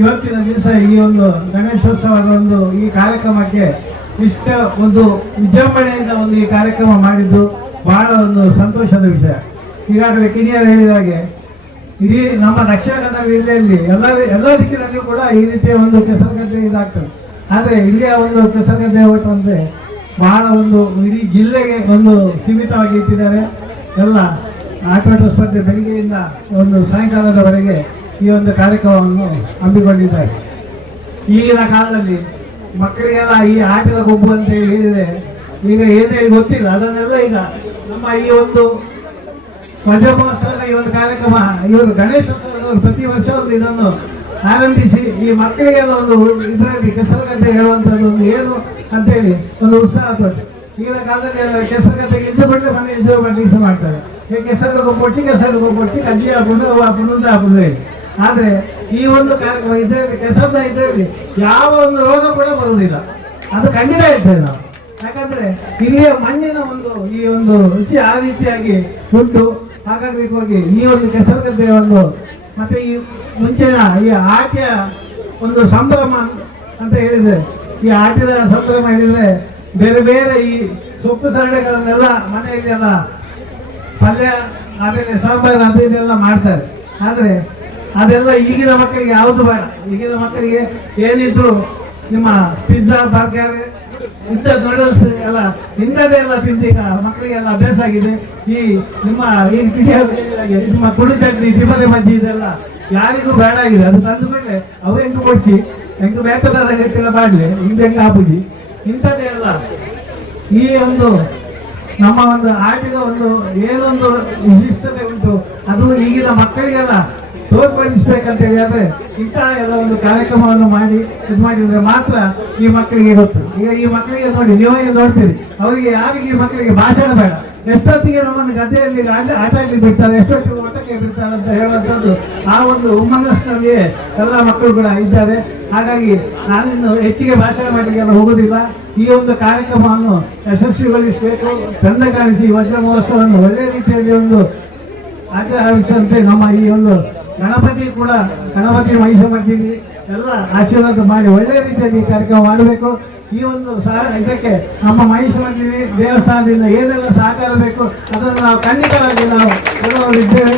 ಇವತ್ತಿನ ದಿವಸ ಈ ಒಂದು ಗಣೇಶೋತ್ಸವದ ಒಂದು ಈ ಕಾರ್ಯಕ್ರಮಕ್ಕೆ ಇಷ್ಟ ಒಂದು ವಿಜೃಂಭಣೆಯಿಂದ ಒಂದು ಈ ಕಾರ್ಯಕ್ರಮ ಮಾಡಿದ್ದು ಬಹಳ ಒಂದು ಸಂತೋಷದ ವಿಷಯ. ಈಗಾಗಲೇ ಕಿರಿಯರು ಹೇಳಿದ ಹಾಗೆ ಇಡೀ ನಮ್ಮ ದಕ್ಷಿಣ ಕನ್ನಡ ಜಿಲ್ಲೆಯಲ್ಲಿ ಎಲ್ಲ ದಿಕ್ಕಿನಲ್ಲಿಯೂ ಕೂಡ ಈ ರೀತಿಯ ಒಂದು ಕೆಸರುಗದ್ದೆ ಇದಾಗ್ತದೆ. ಆದರೆ ಇಲ್ಲಿಯ ಒಂದು ಕೆಸರುಗದ್ದೆ ಓಟ ಅಂದರೆ ಬಹಳ ಒಂದು ಇಡೀ ಜಿಲ್ಲೆಗೆ ಒಂದು ಸೀಮಿತವಾಗಿ ಇಟ್ಟಿದ್ದಾರೆ. ಎಲ್ಲ ಆಟೋಟ ಸ್ಪರ್ಧೆ ಬೆಳಿಗ್ಗೆಯಿಂದ ಒಂದು ಸಾಯಂಕಾಲದವರೆಗೆ ಈ ಒಂದು ಕಾರ್ಯಕ್ರಮವನ್ನು ಹಮ್ಮಿಕೊಂಡಿದ್ದಾರೆ. ಈಗಿನ ಕಾಲದಲ್ಲಿ ಮಕ್ಕಳಿಗೆಲ್ಲ ಈ ಆಟದ ಗುಂಪು ಅಂತ ಹೇಳಿದರೆ ಈಗ ಏನೇ ಗೊತ್ತಿಲ್ಲ. ಅದನ್ನೆಲ್ಲ ಈಗ ನಮ್ಮ ಈ ಒಂದು ವಜ್ರ ಮಹೋತ್ಸವದ ಈ ಒಂದು ಕಾರ್ಯಕ್ರಮ ಇವರು ಗಣೇಶೋತ್ಸವದವರು ಪ್ರತಿ ವರ್ಷ ಒಂದು ಇದನ್ನು ಆರಂಭಿಸಿ ಈ ಮಕ್ಕಳಿಗೆಲ್ಲ ಒಂದು ಇದರಲ್ಲಿ ಕೆಸರುಗದ್ದೆ ಹೇಳುವಂಥದ್ದು ಒಂದು ಏನು ಅಂತೇಳಿ ಒಂದು ಉತ್ಸಾಹ ತೋರಿಸಿ. ಈಗಿನ ಕಾಲದಲ್ಲಿ ಕೆಸರುಗದ್ದೆಗೆ ಇದ್ದು ಬಿಟ್ಟರೆ ಮನೆ ಇದ್ದು ಮಾಡಲಿಕ್ಕೆ ಮಾಡ್ತಾರೆ. ಈಗ ಕೆಸರು ಗೊಬ್ಬೊಟ್ಟಿ ಕಜ್ಜಿ ಹಾಕುದು ಹಾಕುದು. ಆದರೆ ಈ ಒಂದು ಕಾರ್ಯಕ್ರಮ ಇದರಲ್ಲಿ ಕೆಸರದ ಇದರಲ್ಲಿ ಯಾವ ಒಂದು ರೋಗ ಕೂಡ ಬರುವುದಿಲ್ಲ. ಅದು ಖಂಡಿತ ಇರ್ತೇವೆ ನಾವು. ಯಾಕಂದ್ರೆ ಇಲ್ಲಿಯ ಮಣ್ಣಿನ ಒಂದು ಈ ಒಂದು ರುಚಿ ಆ ರೀತಿಯಾಗಿ ಉಂಟು. ಹಾಗಾಗಿ ಹೋಗಿ ಈ ಒಂದು ಕೆಸರುಗದ್ದೆ ಒಂದು ಮತ್ತೆ ಈ ಮುಂಚಿನ ಈ ಆಟೆಯ ಒಂದು ಸಂಭ್ರಮ ಅಂತ ಹೇಳಿದ್ರೆ ಈ ಆಟದ ಸಂಭ್ರಮ ಹೇಳಿದ್ರೆ ಬೇರೆ ಬೇರೆ ಈ ಸೊಪ್ಪು ಸರಳೆಗಳನ್ನೆಲ್ಲ ಮನೆಯಲ್ಲಿ ಎಲ್ಲ ಪಲ್ಯ ಆಮೇಲೆ ಸಾಂಬಾರು ಅದು ಇದೆಲ್ಲ ಮಾಡ್ತಾರೆ. ಆದರೆ ಅದೆಲ್ಲ ಈಗಿನ ಮಕ್ಕಳಿಗೆ ಯಾವುದು ಬೇಡ. ಈಗಿನ ಮಕ್ಕಳಿಗೆ ಏನಿದ್ರು ನಿಮ್ಮ ಪಿಜ್ಜಾ ಬರ್ಗರ್ ಇಂಥ ನೂಡಲ್ಸ್ ಎಲ್ಲ ಇಂಥದ್ದೆಲ್ಲ ತಿಂದು ಈಗ ಮಕ್ಕಳಿಗೆಲ್ಲ ಅಭ್ಯಾಸ ಆಗಿದೆ. ಈ ನಿಮ್ಮ ನಿಮ್ಮ ಕುಡಿ ಚಟ್ನಿ ತಿಪ್ಪರೆ ಮಜ್ಜಿ ಇದೆಲ್ಲ ಯಾರಿಗೂ ಬೇಡ ಆಗಿದೆ. ಅದು ತಂದುಕೊಂಡ್ರೆ ಅವು ಹೆಂಗೆ ಕೊಡ್ತಿ ಹೆಂಗೆ ಬೇತದ ಹೆಚ್ಚಿನ ಮಾಡಲಿ ಹಿಂದೆ ಹೆಂಗೆ ಹಾಪುಜಿ ಇಂಥದ್ದೆಲ್ಲ ಈ ಒಂದು ನಮ್ಮ ಒಂದು ಆಟಿನ ಒಂದು ಏನೊಂದು ವಿಶಿಷ್ಟತೆ ಉಂಟು ಅದು ಈಗಿನ ಮಕ್ಕಳಿಗೆಲ್ಲ ತೋರ್ಪಡಿಸ್ಬೇಕಂತ ಹೇಳಿದ್ರೆ ಇಂತಹ ಎಲ್ಲ ಒಂದು ಕಾರ್ಯಕ್ರಮವನ್ನು ಮಾಡಿ ಇದು ಮಾಡಿದ್ರೆ ಮಾತ್ರ ಈ ಮಕ್ಕಳಿಗೆ ಗೊತ್ತು. ಈಗ ಈ ಮಕ್ಕಳಿಗೆ ನೋಡಿ ನೀವೇ ನೋಡ್ತೀರಿ, ಅವರಿಗೆ ಯಾರಿಗೆ ಈ ಮಕ್ಕಳಿಗೆ ಭಾಷಣ ಬೇಡ. ಎಷ್ಟೊತ್ತಿಗೆ ನಮ್ಮನ್ನು ಗದ್ದೆಯಲ್ಲಿ ಆಟ ಆಡಲಿಕ್ಕೆ ಬಿಡ್ತಾರೆ, ಎಷ್ಟೊತ್ತಿಗೆ ಓಟಕ್ಕೆ ಬಿಡ್ತಾರೆ ಅಂತ ಹೇಳುವಂಥದ್ದು ಆ ಒಂದು ಹುಮ್ಮನಸ್ಸಿನಲ್ಲಿಯೇ ಎಲ್ಲ ಮಕ್ಕಳು ಕೂಡ ಇದ್ದಾರೆ. ಹಾಗಾಗಿ ನಾನಿನ್ನು ಹೆಚ್ಚಿಗೆ ಭಾಷಣ ಮಾಡಲಿಕ್ಕೆಲ್ಲ ಹೋಗುವುದಿಲ್ಲ. ಈ ಒಂದು ಕಾರ್ಯಕ್ರಮವನ್ನು ಯಶಸ್ವಿಗೊಳಿಸಬೇಕು, ಚಂದ ಕಾಣಿಸಿ ವಜ್ರ ಮಹೋತ್ಸವವನ್ನು ಒಳ್ಳೆಯ ರೀತಿಯಲ್ಲಿ ಒಂದು ಆಚರಿಸಂತೆ ನಮ್ಮ ಈ ಒಂದು ಗಣಪತಿ ಮಹಿಷ ಮಧ್ಯದಲ್ಲಿ ಎಲ್ಲ ಆಶೀರ್ವಾದ ಮಾಡಿ ಒಳ್ಳೆಯ ರೀತಿಯಲ್ಲಿ ಈ ಕಾರ್ಯಕ್ರಮ ಮಾಡಬೇಕು. ಈ ಒಂದು ಇದಕ್ಕೆ ನಮ್ಮ ಮಹಿಷ ಮಧ್ಯದಲ್ಲಿ ದೇವಸ್ಥಾನದಿಂದ ಏನೆಲ್ಲ ಸಹಕಾರ ಬೇಕು ಅದನ್ನು ನಾವು ಖಂಡಿತವಾಗಿ ನಾವು ಕೊಡುವವರಿದ್ದೇವೆ.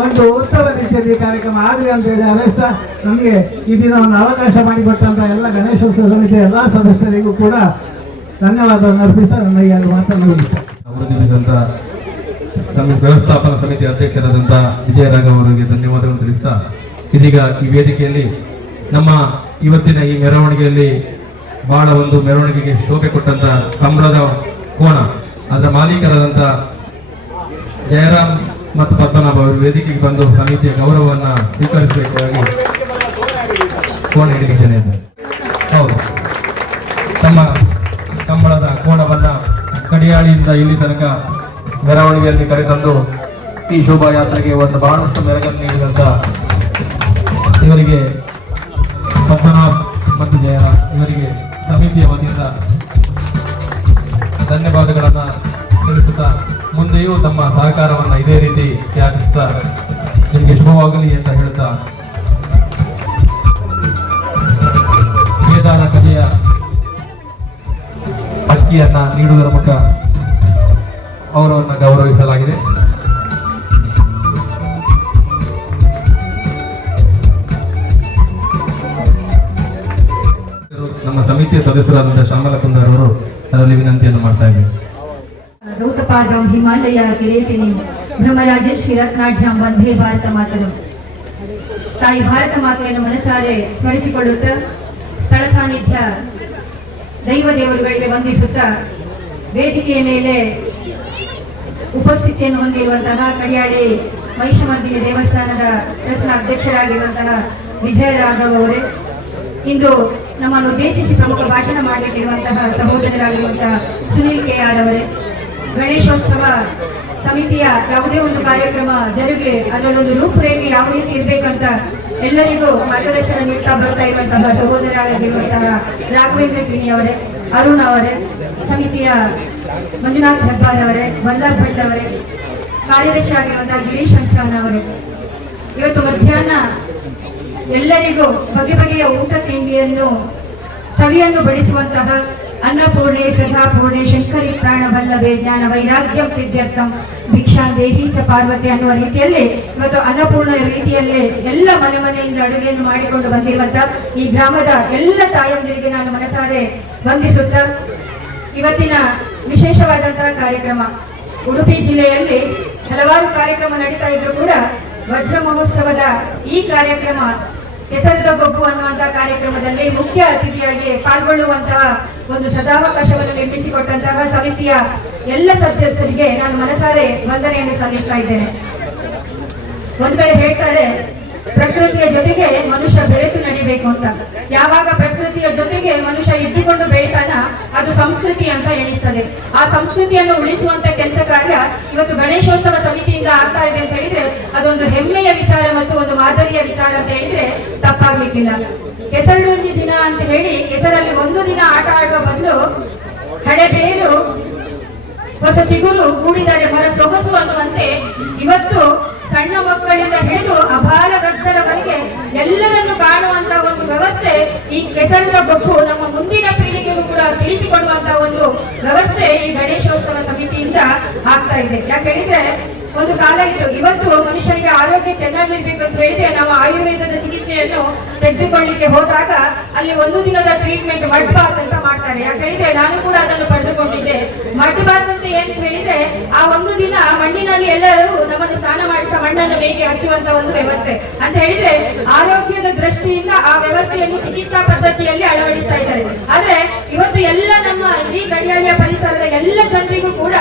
ಒಂದು ಉತ್ತಮ ರೀತಿಯಲ್ಲಿ ಕಾರ್ಯಕ್ರಮ ಆಗಲಿ ಅಂತ ಹೇಳಿ ಅನಿಸ್ತಾ ನಮಗೆ ಈ ದಿನವನ್ನು ಅವಕಾಶ ಮಾಡಿಕೊಟ್ಟಂತ ಎಲ್ಲ ಗಣೇಶೋತ್ಸವ ಸಮಿತಿಯ ಎಲ್ಲ ಸದಸ್ಯರಿಗೂ ಕೂಡ ಧನ್ಯವಾದವನ್ನು ಅರ್ಪಿಸ್ತಾ ನನಗೆ ಅದು ಮಾತನಾಡುತ್ತಾ ವ್ಯವಸ್ಥಾಪನಾ ಸಮಿತಿ ಅಧ್ಯಕ್ಷರಾದಂಥ ವಿಜಯರಾಘವ್ ಅವರಿಗೆ ಧನ್ಯವಾದಗಳು ತಿಳಿಸ್ತಾ ಇದೀಗ ಈ ವೇದಿಕೆಯಲ್ಲಿ ನಮ್ಮ ಇವತ್ತಿನ ಈ ಮೆರವಣಿಗೆಯಲ್ಲಿ ಬಹಳ ಒಂದು ಮೆರವಣಿಗೆಗೆ ಶೋಭೆ ಕೊಟ್ಟಂತ ಕಂಬಳದ ಕೋಣ ಅದರ ಮಾಲೀಕರಾದಂಥ ಜಯರಾಮ್ ಮತ್ತು ಪದ್ಮನಾಭ ಅವರು ವೇದಿಕೆಗೆ ಬಂದು ಸಮಿತಿಯ ಗೌರವವನ್ನು ಸ್ವೀಕರಿಸಬೇಕಾಗಿ ಕೋಣ ಹಿಡಿದಿದ್ದೇನೆ. ಹೌದು, ತಮ್ಮ ಕಂಬಳದ ಕೋಣವನ್ನು ಕಡಿಯಾಳಿಯಿಂದ ಇಲ್ಲಿ ತನಕ ಮೆರವಣಿಗೆಯಲ್ಲಿ ಕರೆತಂದು ಈ ಶೋಭಾಯಾತ್ರೆಗೆ ಒಂದು ಬಹಳಷ್ಟು ಮೆರಗನ್ನು ನೀಡಿದಂಥ ಇವರಿಗೆ ಪದ್ಮನಾಭ್ ಮತ್ತು ಜಯರಾಮ್ ಇವರಿಗೆ ಸಮಿತಿಯ ವತಿಯಿಂದ ಧನ್ಯವಾದಗಳನ್ನು ತಿಳಿಸುತ್ತಾ ಮುಂದೆಯೂ ತಮ್ಮ ಸಹಕಾರವನ್ನು ಇದೇ ರೀತಿ ತ್ಯಾಗಿಸುತ್ತಾ ನಿಮಗೆ ಶುಭವಾಗಲಿ ಅಂತ ಹೇಳ್ತಾ ಕೇದಾರ ಕಥೆಯ ಅಕ್ಕಿಯನ್ನ ನೀಡುವುದರ ಮೂಲಕ ಅವರನ್ನು ಗೌರವಿಸಲಾಗಿದೆ. ನಮ್ಮ ಸಮಿತಿಯ ಸದಸ್ಯರಾದಂತಹ ಶ್ಯಾಮಲ ಕುಂದಾರ್ ಅವರು ಅದರಲ್ಲಿ ವಿನಂತಿಯನ್ನು ಮಾಡ್ತಾ ಇದ್ದೇವೆ. ಸಪ್ತಪಾದಂ ಹಿಮಾಲಯ ಕಿರೀಟಿನಿ ಬ್ರಹ್ಮರಾಜಶ್ರೀ ರತ್ನಾಢ್ಯಾಂ ವಂದೇ ಭಾರತ ಮಾತರಂ. ತಾಯಿ ಭಾರತ ಮಾತೆಯನ್ನು ಮನಸಾರೆ ಸ್ಮರಿಸಿಕೊಳ್ಳುತ್ತಾ ಸ್ಥಳ ಸಾನ್ನಿಧ್ಯ ದೈವ ದೇವರುಗಳಿಗೆ ವಂದಿಸುತ್ತಾ ವೇದಿಕೆಯ ಮೇಲೆ ಉಪಸ್ಥಿತಿಯನ್ನು ಹೊಂದಿರುವಂತಹ ಕಡಿಯಾಳಿ ಮಹಿಷಮರ್ದಿನಿ ದೇವಸ್ಥಾನದ ಟ್ರಸ್ಟ್ನ ಅಧ್ಯಕ್ಷರಾಗಿರುವಂತಹ ವಿಜಯ ರಾಘವ್ ಅವರೇ, ಇಂದು ನಮ್ಮನ್ನು ಉದ್ದೇಶಿಸಿ ಪ್ರಮುಖ ಭಾಷಣ ಮಾಡಲಿಕ್ಕಿರುವಂತಹ ಸಹೋದರರಾಗಿರುವಂತಹ ಸುನೀಲ್ KR ಅವರೇ, ಗಣೇಶೋತ್ಸವ ಸಮಿತಿಯ ಯಾವುದೇ ಒಂದು ಕಾರ್ಯಕ್ರಮ ಜರುಗಲಿ ಅದರಲ್ಲೊಂದು ರೂಪುರೇಖೆ ಯಾವ ರೀತಿ ಇರಬೇಕಂತ ಎಲ್ಲರಿಗೂ ಮಾರ್ಗದರ್ಶನ ನೀಡ್ತಾ ಬರ್ತಾ ಇರುವಂತಹ ಸಹೋದರರಾಗಿರುವಂತಹ ರಾಘವೇಂದ್ರ ಕಿಣಿ ಅವರೇ, ಅರುಣ್ ಅವರೇ, ಸಮಿತಿಯ ಮಂಜುನಾಥ್ ಹೆಬ್ಬಾರ್ ಅವರೇ, ವಲ್ಲಭ್ ಭಟ್ ಅವರೇ, ಕಾರ್ಯದರ್ಶಿ ಆಗಿರುವಂತಹ ಗಿರೀಶ್ ಅಂಚಾನ್ ಅವರೇ, ಇವತ್ತು ಮಧ್ಯಾಹ್ನ ಎಲ್ಲರಿಗೂ ಬಗೆ ಬಗೆಯ ಊಟ ತಿಂಡಿಯನ್ನು ಸವಿಯನ್ನು ಬಡಿಸುವಂತಹ ಅನ್ನಪೂರ್ಣೆ ಸದಾಪೂರ್ಣೆ ಶಂಕರಿ ಪ್ರಾಣ ಬಲ್ಲವೇ ಜ್ಞಾನ ವೈರಾಗ್ಯಂ ಸಿದ್ಧಾರ್ಥಂ ಭಿಕ್ಷಾ ದೇಹಿ ಚ ಪಾರ್ವತಿ ಅನ್ನುವ ರೀತಿಯಲ್ಲಿ ಇವತ್ತು ಅನ್ನಪೂರ್ಣ ರೀತಿಯಲ್ಲೇ ಎಲ್ಲ ಮನೆ ಮನೆಯಿಂದ ಅಡುಗೆಯನ್ನು ಮಾಡಿಕೊಂಡು ಬಂದಿರುವಂತಹ ಈ ಗ್ರಾಮದ ಎಲ್ಲ ತಾಯಂದಿರಿಗೆ ನಾನು ಮನಸಾರೆ ವಂದಿಸುತ್ತಾ ಇವತ್ತಿನ ವಿಶೇಷವಾದಂತಹ ಕಾರ್ಯಕ್ರಮ ಉಡುಪಿ ಜಿಲ್ಲೆಯಲ್ಲಿ ಹಲವಾರು ಕಾರ್ಯಕ್ರಮ ನಡೀತಾ ಇದ್ರು ಕೂಡ ವಜ್ರ ಮಹೋತ್ಸವದ ಈ ಕಾರ್ಯಕ್ರಮ ಕೆಸರದ ಗೊಬ್ಬು ಅನ್ನುವಂತಹ ಕಾರ್ಯಕ್ರಮದಲ್ಲಿ ಮುಖ್ಯ ಅತಿಥಿಯಾಗಿ ಪಾಲ್ಗೊಳ್ಳುವಂತಹ ಒಂದು ಸದಾವಕಾಶವನ್ನು ನಿರ್ಮಿಸಿಕೊಟ್ಟಂತಹ ಸಮಿತಿಯ ಎಲ್ಲ ಸದಸ್ಯರಿಗೆ ನಾನು ಮನಸಾರೆ ವಂದನೆಯನ್ನು ಸಲ್ಲಿಸ್ತಾ ಇದ್ದೇನೆ. ಒಂದ್ ಕಡೆ ಹೇಳ್ತಾರೆ ಪ್ರಕೃತಿಯ ಜೊತೆಗೆ ಮನುಷ್ಯ ಬೆರೆತು ನಡಿಬೇಕು ಅಂತ. ಯಾವಾಗ ಪ್ರಕೃತಿಯ ಜೊತೆಗೆ ಮನುಷ್ಯ ಇದ್ದುಕೊಂಡು ಬೆಳಿತಾನ ಅದು ಸಂಸ್ಕೃತಿ ಅಂತ ಎಣಿಸ್ತದೆ. ಆ ಸಂಸ್ಕೃತಿಯನ್ನು ಉಳಿಸುವಂತ ಕೆಲಸ ಕಾರ್ಯ ಇವತ್ತು ಗಣೇಶೋತ್ಸವ ಸಮಿತಿಯಿಂದ ಆಗ್ತಾ ಇದೆ ಅಂತ ಹೇಳಿದ್ರೆ ಅದೊಂದು ಹೆಮ್ಮೆಯ ವಿಚಾರ ಮತ್ತು ಒಂದು ಮಾದರಿಯ ವಿಚಾರ ಅಂತ ಹೇಳಿದ್ರೆ ತಪ್ಪಾಗ್ಲಿಕ್ಕಿಲ್ಲ. ಕೆಸರಡೊಂದಿ ದಿನ ಅಂತ ಹೇಳಿ ಕೆಸರಲ್ಲಿ ಒಂದು ದಿನ ಆಟ ಆಡುವ ಬದಲು ಹಳೆ ಬೇರು ಹೊಸ ಚಿಗುರು ಕೂಡಿದರೆ ಮರ ಸೊಗಸು ಅನ್ನುವಂತೆ ಇವತ್ತು ಸಣ್ಣ ಮಕ್ಕಳಿಂದ ಹಿಡಿದು ಅಪಾರ ವೃದ್ಧರವರೆಗೆ ಎಲ್ಲರನ್ನು ಕಾಣುವಂತ ಒಂದು ವ್ಯವಸ್ಥೆ ಈ ಕೆಸರದ ಗೊಬ್ಬು ನಮ್ಮ ಮುಂದಿನ ಪೀಳಿಗೆಗೂ ಕೂಡ ತಿಳಿಸಿಕೊಡುವಂತ ಒಂದು ವ್ಯವಸ್ಥೆ ಈ ಗಣೇಶೋತ್ಸವ ಸಮಿತಿಯಿಂದ ಆಗ್ತಾ ಇದೆ. ಯಾಕೆ ಹೇಳಿದ್ರೆ ಒಂದು ಕಾಲ ಇತ್ತು, ಇವತ್ತು ಮನುಷ್ಯನಿಗೆ ಆರೋಗ್ಯ ಚೆನ್ನಾಗಿರ್ಬೇಕು ಅಂತ ಹೇಳಿದ್ರೆ ನಾವು ಆಯುರ್ವೇದದ ಚಿಕಿತ್ಸೆಯನ್ನು ತೆಗೆದುಕೊಳ್ಳಿಕ್ಕೆ ಹೋದಾಗ ಅಲ್ಲಿ ಒಂದು ದಿನದ ಟ್ರೀಟ್ಮೆಂಟ್ ಮಡ್ ಬಾತ್ ಅಂತ ಮಾಡ್ತಾರೆ. ಯಾಕೆ ಹೇಳಿದ್ರೆ ನಾನು ಕೂಡ ಅದನ್ನು ಪಡೆದುಕೊಂಡಿದ್ದೆ. ಮಡ್ ಬಾತ್ ಅಂತ ಏನ್ ಹೇಳಿದ್ರೆ ಆ ಒಂದು ದಿನ ಮಣ್ಣಿನಲ್ಲಿ ಎಲ್ಲರೂ ನಮ್ಮನ್ನು ಸ್ನಾನ ಮಾಡಿಸ ಮಣ್ಣನ್ನು ಬೇಗೆ ಹಚ್ಚುವಂತ ಒಂದು ವ್ಯವಸ್ಥೆ ಅಂತ ಹೇಳಿದ್ರೆ ಆರೋಗ್ಯದ ದೃಷ್ಟಿಯಿಂದ ಆ ವ್ಯವಸ್ಥೆಯನ್ನು ಚಿಕಿತ್ಸಾ ಪದ್ಧತಿಯಲ್ಲಿ ಅಳವಡಿಸ್ತಾ ಇದ್ದಾರೆ. ಆದ್ರೆ ಇವತ್ತು ಎಲ್ಲ ನಮ್ಮ ಈ ಗಡಿಯಾಳಿಯ ಪರಿಸರದ ಎಲ್ಲ ಜನರಿಗೂ ಕೂಡ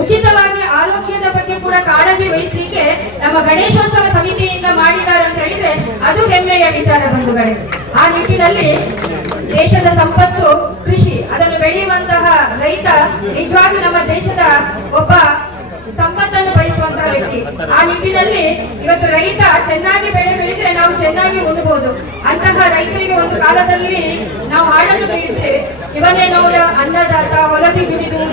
ಉಚಿತವಾಗಿ ಆರೋಗ್ಯದ ಬಗ್ಗೆ ಕೂಡ ಕಾಳಜಿ ವಹಿಸಲಿಕ್ಕೆ ನಮ್ಮ ಗಣೇಶೋತ್ಸವ ಸಮಿತಿಯಿಂದ ಮಾಡಿದ್ದಾರೆ ಅಂತ ಹೇಳಿದ್ರೆ ಅದು ಹೆಮ್ಮೆಯ ವಿಚಾರ ಬಂಧುಗಳೇ. ಆ ನಿಟ್ಟಿನಲ್ಲಿ ದೇಶದ ಸಂಪತ್ತು ಕೃಷಿ, ಅದನ್ನು ಬೆಳೆಯುವಂತಹ ರೈತ ನಿಜವಾಗಿ ನಮ್ಮ ದೇಶದ ಒಬ್ಬ ಸಂಪತ್ತನ್ನು ಭರಿಸುವಂತಹ ವ್ಯಕ್ತಿ. ಆ ನಿಟ್ಟಿನಲ್ಲಿ ಇವತ್ತು ರೈತ ಚೆನ್ನಾಗಿ ಬೆಳೆ ಬೆಳೆದ್ರೆ ನಾವು ಚೆನ್ನಾಗಿ ಉಣ್ಬಹುದು. ಅಂತಹ ರೈತರಿಗೆ ಒಂದು ಕಾಲದಲ್ಲಿ ನಾವು ಹಾಡನ್ನು ಕೇಳಿದ್ರೆ ಇವನೇ ನೋಡ ಅನ್ನದಾತ ಹೊಲದಿ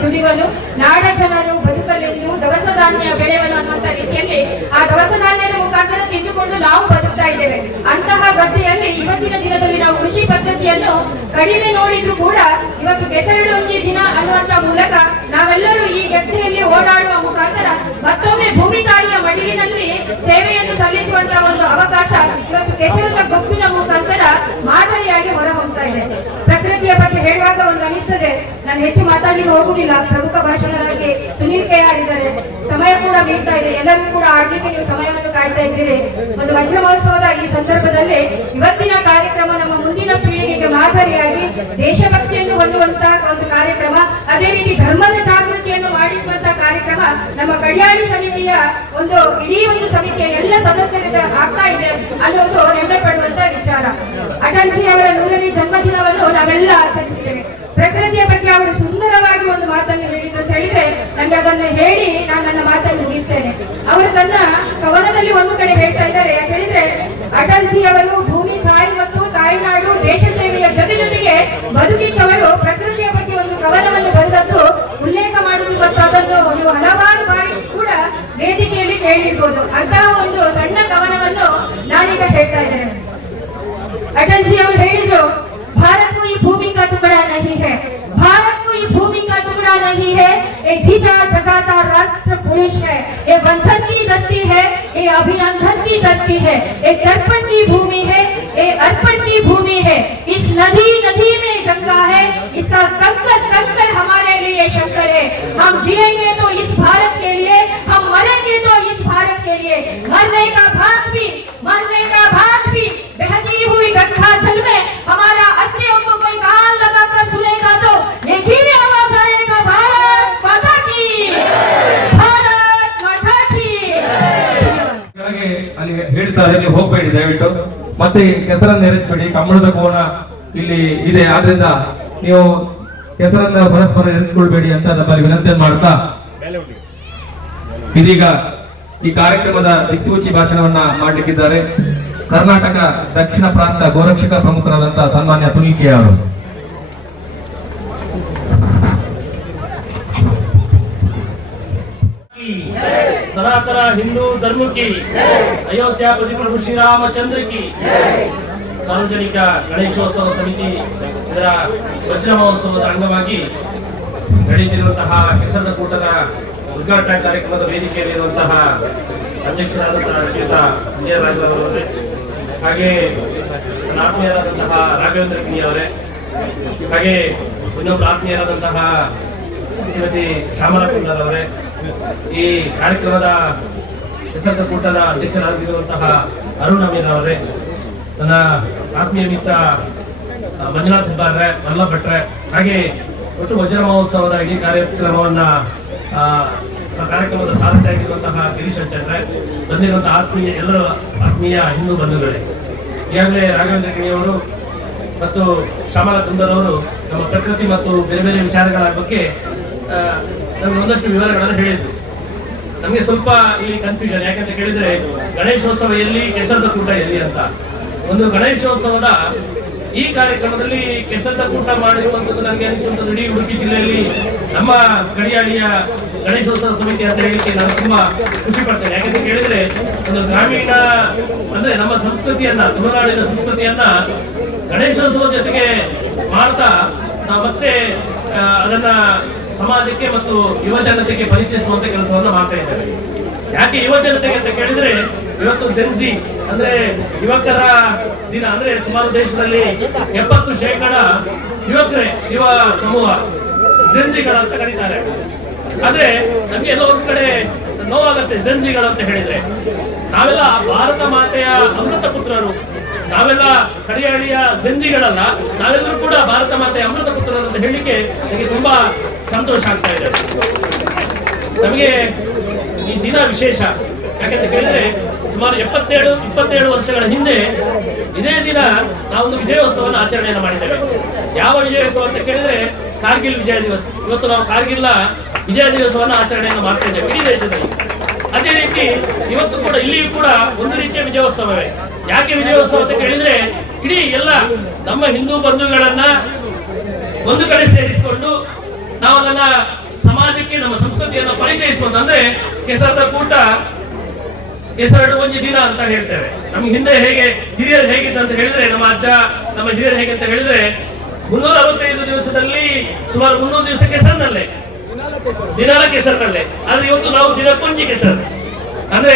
ದುಡಿವನು ನಾಡ ಜನರು ಬದುಕಲೆಂದು ದವಸ ಧಾನ್ಯ ಬೆಳೆವನು ಅನ್ನುವಂತ ರೀತಿಯಲ್ಲಿ ಆ ದವಸ ಧಾನ್ಯದ ಮುಖಾಂತರ ತಿಂದುಕೊಂಡು ನಾವು ಬದುಕ್ತಾ ಇದ್ದೇವೆ. ಅಂತಹ ಗದ್ದೆಯಲ್ಲಿ ಇವತ್ತಿನ ದಿನದಲ್ಲಿ ನಾವು ಕೃಷಿ ಪದ್ಧತಿಯನ್ನು ಕಡಿಮೆ ನೋಡಿದ್ರು ಕೂಡ ಇವತ್ತು ಕೆಸರಡೊಂದಿ ದಿನ ಅನ್ನುವಂತ ಮೂಲಕ ನಾವೆಲ್ಲರೂ ಈ ಗದ್ದೆಯಲ್ಲಿ ಓಡಾಡುವ ಮುಖಾಂತರ ಮತ್ತೊಮ್ಮೆ ಭೂಮಿ ತಾಯಿಯ ಮಡಿಲಿನಲ್ಲಿ ಸೇವೆಯನ್ನು ಸಲ್ಲಿಸುವಂತಹ ಒಂದು ಅವಕಾಶ ಇವತ್ತು ಕೆಸರದ ಗೊಬ್ಬಿನ ಮುಖಾಂತರ ಮಾದರಿಯಾಗಿ ಹೊರಹೊಮ್ತಾ ಇದೆ. ಪ್ರಕೃತಿಯ ಬಗ್ಗೆ ಹೇಳುವಾಗ ಒಂದು ಅನಿಸ್ತದೆ, ನಾನು ಹೆಚ್ಚು ಮಾತಾಡಲಿಕ್ಕೆ ಹೋಗುದಿಲ್ಲ. ಪ್ರಮುಖ ಭಾಷಣರಾಗಿ ಸುನೀಲ್ KR ಇದ್ದಾರೆ, ಸಮಯ ಕೂಡ ಮೀರ್ತಾ ಇದೆ. ಎಲ್ಲರಿಗೂ ಕೂಡ ಆಡ್ಲಿಕ್ಕೆ ನೀವು ಸಮಯವನ್ನು ಕಾಯ್ತಾ ಇದ್ದೀರಿ. ಒಂದು ವಜ್ರ ಮಹೋತ್ಸವದ ಈ ಸಂದರ್ಭದಲ್ಲಿ ಇವತ್ತಿನ ಕಾರ್ಯಕ್ರಮ ನಮ್ಮ ಮುಂದಿನ ಪೀಳಿಗೆಗೆ ಮಾದರಿಯಾಗಿ ದೇಶಭಕ್ತಿಯನ್ನು ಹೊಂದುವಂತಹ ಒಂದು ಕಾರ್ಯಕ್ರಮ, ಅದೇ ರೀತಿ ಧರ್ಮದ ಜಾಗೃತಿಯನ್ನು ಮಾಡಿಸುವಂತಹ ಕಾರ್ಯಕ್ರಮ ನಮ್ಮ ಕಡಿಯಾಳಿ ಸಮಿತಿಯ ಒಂದು ಇಡೀ ಒಂದು ಸಮಿತಿಯ ಎಲ್ಲ ಸದಸ್ಯರಿಂದ ಆಗ್ತಾ ಇದೆ ಅನ್ನೋದು ಹೆಮ್ಮೆ ಪಡುವಂತಹ ವಿಚಾರ. ಅಟಲ್ಜಿ ಅವರ 100ನೇ ಜನ್ಮದಿನವನ್ನು ನಾವೆಲ್ಲ ಆಚರಿಸಿದ್ದೇವೆ. ಪ್ರಕೃತಿಯ ಬಗ್ಗೆ ಅವರು ಸುಂದರವಾಗಿ ಒಂದು ಮಾತನ್ನು ಹೇಳಿದ್ರು ಅಂತ ಹೇಳಿದ್ರೆ ನನಗೆ ಅದನ್ನು ಹೇಳಿ ನಾನು ನನ್ನ ಮಾತನ್ನು ಮುಗಿಸ್ತೇನೆ. ಅವರು ತನ್ನ ಕವನದಲ್ಲಿ ಒಂದು ಕಡೆ ಹೇಳ್ತಾ ಇದ್ದಾರೆ. ಯಾಕೆ ಹೇಳಿದ್ರೆ ಅಟಲ್ಜಿ ಅವರು ಭೂಮಿ ತಾಯಿ ಮತ್ತು ತಾಯ್ನಾಡು ದೇಶ ಸೇವೆಯ ಜೊತೆಗೆ ಬದುಕಿದ್ದವರು ಪ್ರಕೃತಿಯ ಬಗ್ಗೆ ಒಂದು ಕವನವನ್ನು ಬರೆದದ್ದು ಉಲ್ಲೇಖ ಮಾಡುವುದು ಮತ್ತು ಅದನ್ನು ನೀವು ಹಲವಾರು ಬಾರಿ ಕೂಡ ವೇದಿಕೆಯಲ್ಲಿ ಕೇಳಿರ್ಬೋದು. ಅಂತಹ ಒಂದು ಸಣ್ಣ ಕವನವನ್ನು ನಾನೀಗ ಹೇಳ್ತಾ ಇದ್ದೇನೆ. ಅಟಲ್ಜಿ ಅವರು ಹೇಳಿದ್ರು, भारत कोई भूमि का टुकड़ा नहीं है, भारत कोई भूमि का टुकड़ा नहीं है, ये जीता जगाता राष्ट्र पुरुष है, ये बंधन की धरती है, ये अभिनंदन की धरती है, ये दर्पण की भूमि है, ये अर्पण की भूमि है. इस नदी में गंगा है, इसका कंकर कंकर हमारे लिए शंकर है. हम जिएंगे तो इस ದಯವಿಟ್ಟು. ಮತ್ತೆ ಕೆಸರನ್ನು ಎರೆಸ್ಬೇಡಿ, ಕಂಬಳದ ಕೋಣ ಇಲ್ಲಿ ಇದೆ, ಆದ್ರಿಂದ ನೀವು ಕೆಸರನ್ನ ಪರಸ್ಪರ ಎರೆಸ್ಕೊಳ್ಬೇಡಿ ಅಂತ ನಮ್ಮಲ್ಲಿ ವಿನಂತಿಯನ್ನು ಮಾಡ್ತಾ ಇದೀಗ ಈ ಕಾರ್ಯಕ್ರಮದ ದಿಕ್ಸೂಚಿ ಭಾಷಣವನ್ನ ಮಾಡಲಿಕ್ಕಿದ್ದಾರೆ ಕರ್ನಾಟಕ ದಕ್ಷಿಣ ಪ್ರಾಂತ ಗೋರಕ್ಷಕ ಪ್ರಮುಖರಾದಂತಹ ಸನ್ಮಾನ್ಯ ಸುನೀಲ್ ಕೆ ಅವರು. सनातन हिंदू धर्म की, अयोध्यापति प्रभु श्री रामचंद्र की. ಸಾರ್ವಜನಿಕ ಗಣೇಶೋತ್ಸವ ಸಮಿತಿ ಇದರ ವಜ್ರ ಮಹೋತ್ಸವದ ಅಂಗವಾಗಿ ನಡೆಯುತ್ತಿರುವಂತಹ ಕೆಸರದ ಕೂಟದ ಉದ್ಘಾಟನಾ ಕಾರ್ಯಕ್ರಮದ ವೇದಿಕೆಯಲ್ಲಿರುವಂತಹ ಅಧ್ಯಕ್ಷರಾದಂತಹ ಶ್ರೀಯುತ ವಿಜಯರಾಜರವರೇ, ಹಾಗೆ ನನ್ನ ಆತ್ಮೀಯರಾದಂತಹ ರಾಘವೇಂದ್ರ ಕಿಣಿ ಅವರೇ, ಹಾಗೆ ಇನ್ನೊಬ್ಬರು ಆತ್ಮೀಯರಾದಂತಹ ಶ್ರೀಮತಿ ಶ್ಯಾಮಲಾ ಕುಂದರ್ ಅವರೇ, ಈ ಕಾರ್ಯಕ್ರಮದ ಕೆಸರದ ಕೂಟದ ಅಧ್ಯಕ್ಷರಾಗಿರುವಂತಹ ಅರುಣ್ ಅಮೀರ್ ಅವರೇ, ನನ್ನ ಆತ್ಮೀಯ ಮಿತ್ರ ಮಂಜುನಾಥ್ ಹೆಬ್ಬಾರ್ರೆ, ಮಲ್ಲ ಭಟ್ರೆ, ಹಾಗೆ ಒಟ್ಟು ವಜ್ರ ಮಹೋತ್ಸವದ ಈ ಕಾರ್ಯಕ್ರಮದ ಸಾರಥಿಯಾಗಿರುವಂತಹ ಗಿರೀಶ್ ಚಂದ್ರ, ಬಂದಿರುವಂತಹ ಎಲ್ಲರ ಆತ್ಮೀಯ ಹಿಂದೂ ಬಂಧುಗಳೇ, ಈಗಾಗಲೇ ರಾಘವೇಂದ್ರ ಗಿಣಿಯವರು ಮತ್ತು ಶ್ಯಾಮಲಾ ಕುಂದರ್ ಅವರು ನಮ್ಮ ಪ್ರಕೃತಿ ಮತ್ತು ಬೇರೆ ಬೇರೆ ವಿಚಾರಗಳ ಬಗ್ಗೆ ನಮಗೆ ಒಂದಷ್ಟು ವಿವರಗಳನ್ನು ಹೇಳಿದ್ರು. ನಮಗೆ ಸ್ವಲ್ಪ ಇಲ್ಲಿ ಕನ್ಫ್ಯೂಷನ್, ಯಾಕಂತ ಕೇಳಿದ್ರೆ ಗಣೇಶೋತ್ಸವ ಎಲ್ಲಿ, ಕೆಸರದ ಕೂಟ ಎಲ್ಲಿ ಅಂತ. ಒಂದು ಗಣೇಶೋತ್ಸವದ ಈ ಕಾರ್ಯಕ್ರಮದಲ್ಲಿ ಕೆಸರದ ಕೂಟ ಮಾಡಿರುವಂತದ್ದು ನನಗೆ ಅನಿಸುವಂಥದ್ದು ಇಡೀ ಉಡುಪಿ ಜಿಲ್ಲೆಯಲ್ಲಿ ನಮ್ಮ ಕಡಿಯಾಳಿಯ ಗಣೇಶೋತ್ಸವ ಸಮಿತಿ ಅಂತ ಹೇಳಿಕ್ಕೆ ನಾನು ತುಂಬಾ ಖುಷಿ ಪಡ್ತೇನೆ. ಯಾಕಂತ ಕೇಳಿದ್ರೆ ಒಂದು ಗ್ರಾಮೀಣ ಅಂದ್ರೆ ನಮ್ಮ ಸಂಸ್ಕೃತಿಯನ್ನ, ತುಳುನಾಡಿನ ಸಂಸ್ಕೃತಿಯನ್ನ ಗಣೇಶೋತ್ಸವ ಜೊತೆಗೆ ಮಾಡ್ತಾ ನಾವು ಮತ್ತೆ ಅದನ್ನ ಸಮಾಜಕ್ಕೆ ಮತ್ತು ಯುವ ಜನತೆಗೆ ಪರಿಚಯಿಸುವಂತ ಕೆಲಸವನ್ನ ಮಾಡ್ತಾ ಇದ್ದೇವೆ. ಯಾಕೆ ಯುವ ಜನತೆಗೆ ಅಂತ ಕೇಳಿದ್ರೆ, ಇವತ್ತು ಜೆನ್ಜಿ ಅಂದ್ರೆ ಯುವಕರ ದಿನ, ಅಂದ್ರೆ ಸುಮಾರು ದೇಶದಲ್ಲಿ 70% ಯುವಕರೇ, ಯುವ ಸಮೂಹ ಜೆನ್ಜಿಗಳ ಅಂತ ಕರೀತಾರೆ. ಆದ್ರೆ ನಮ್ಗೆ ಎಲ್ಲ ಒಂದ್ ಕಡೆ ನೋವಾಗತ್ತೆ ಜೆನ್ಜಿಗಳು ಅಂತ ಹೇಳಿದ್ರೆ. ನಾವೆಲ್ಲ ಭಾರತ ಮಾತೆಯ ಅಮೃತ ಪುತ್ರರು, ನಾವೆಲ್ಲ ಕಡಿಯಾಳಿಯ ಜೆನ್ಜಿಗಳಲ್ಲ, ನಾವೆಲ್ಲರೂ ಕೂಡ ಭಾರತ ಮಾತೆಯ ಅಮೃತ ಪುತ್ರರು ಅಂತ ಹೇಳಿಕ್ಕೆ ನನಗೆ ತುಂಬಾ ಸಂತೋಷ ಆಗ್ತಾ ಇದೆ. ನಮಗೆ ಈ ದಿನ ವಿಶೇಷ ಯಾಕಂತ ಕೇಳಿದ್ರೆ ಸುಮಾರು 27 ವರ್ಷಗಳ ಹಿಂದೆ ಇದೇ ದಿನ ನಾವೊಂದು ವಿಜಯೋತ್ಸವವನ್ನು ಆಚರಣೆಯನ್ನು ಮಾಡಿದ್ದೇವೆ. ಯಾವ ವಿಜಯೋತ್ಸವ ಅಂತ ಕೇಳಿದ್ರೆ ಕಾರ್ಗಿಲ್ ವಿಜಯ ದಿವಸ. ಇವತ್ತು ನಾವು ಕಾರ್ಗಿಲ್ ವಿಜಯ ದಿವಸವನ್ನು ಆಚರಣೆಯನ್ನು ಮಾಡ್ತಾ ಇದ್ದೇವೆ ಇಡೀ ದೇಶದಲ್ಲಿ. ಅದೇ ರೀತಿ ಇವತ್ತು ಕೂಡ ಇಲ್ಲಿಯೂ ಕೂಡ ಒಂದು ರೀತಿಯ ವಿಜಯೋತ್ಸವವೇ. ಯಾಕೆ ವಿಜಯೋತ್ಸವ ಅಂತ ಕೇಳಿದ್ರೆ, ಇಡೀ ಎಲ್ಲ ನಮ್ಮ ಹಿಂದೂ ಬಂಧುಗಳನ್ನ ಒಂದು ಕಡೆ ಸೇರಿಸಿಕೊಂಡು ನಾವು ಅದನ್ನ ಸಮಾಜಕ್ಕೆ ನಮ್ಮ ಸಂಸ್ಕೃತಿಯನ್ನು ಪರಿಚಯಿಸುವುದು. ಅಂದ್ರೆ ಕೆಸರದ ಕೂಟ, ಕೆಸರಡು ಒಂದು ದಿನ ಅಂತ ಹೇಳ್ತೇವೆ. ನಮ್ಗೆ ಹಿಂದೆ ಹೇಗೆ ಹಿರಿಯರು ಹೇಗಿತ್ತು ಅಂತ ಹೇಳಿದ್ರೆ, ನಮ್ಮ ಅಜ್ಜ ನಮ್ಮ ಹಿರಿಯರು ಹೇಗೆ ಅಂತ ಹೇಳಿದ್ರೆ 365 ದಿವಸದಲ್ಲಿ ಸುಮಾರು 300 ದಿವಸ ಕೆಸರಿನಲ್ಲೇ, ದಿನಾಲ ಕೆಸರಿನಲ್ಲೇ. ಆದ್ರೆ ಇವತ್ತು ನಾವು ದಿನಕ್ಕೊಂಜಿ ಕೆಸರು. ಅಂದ್ರೆ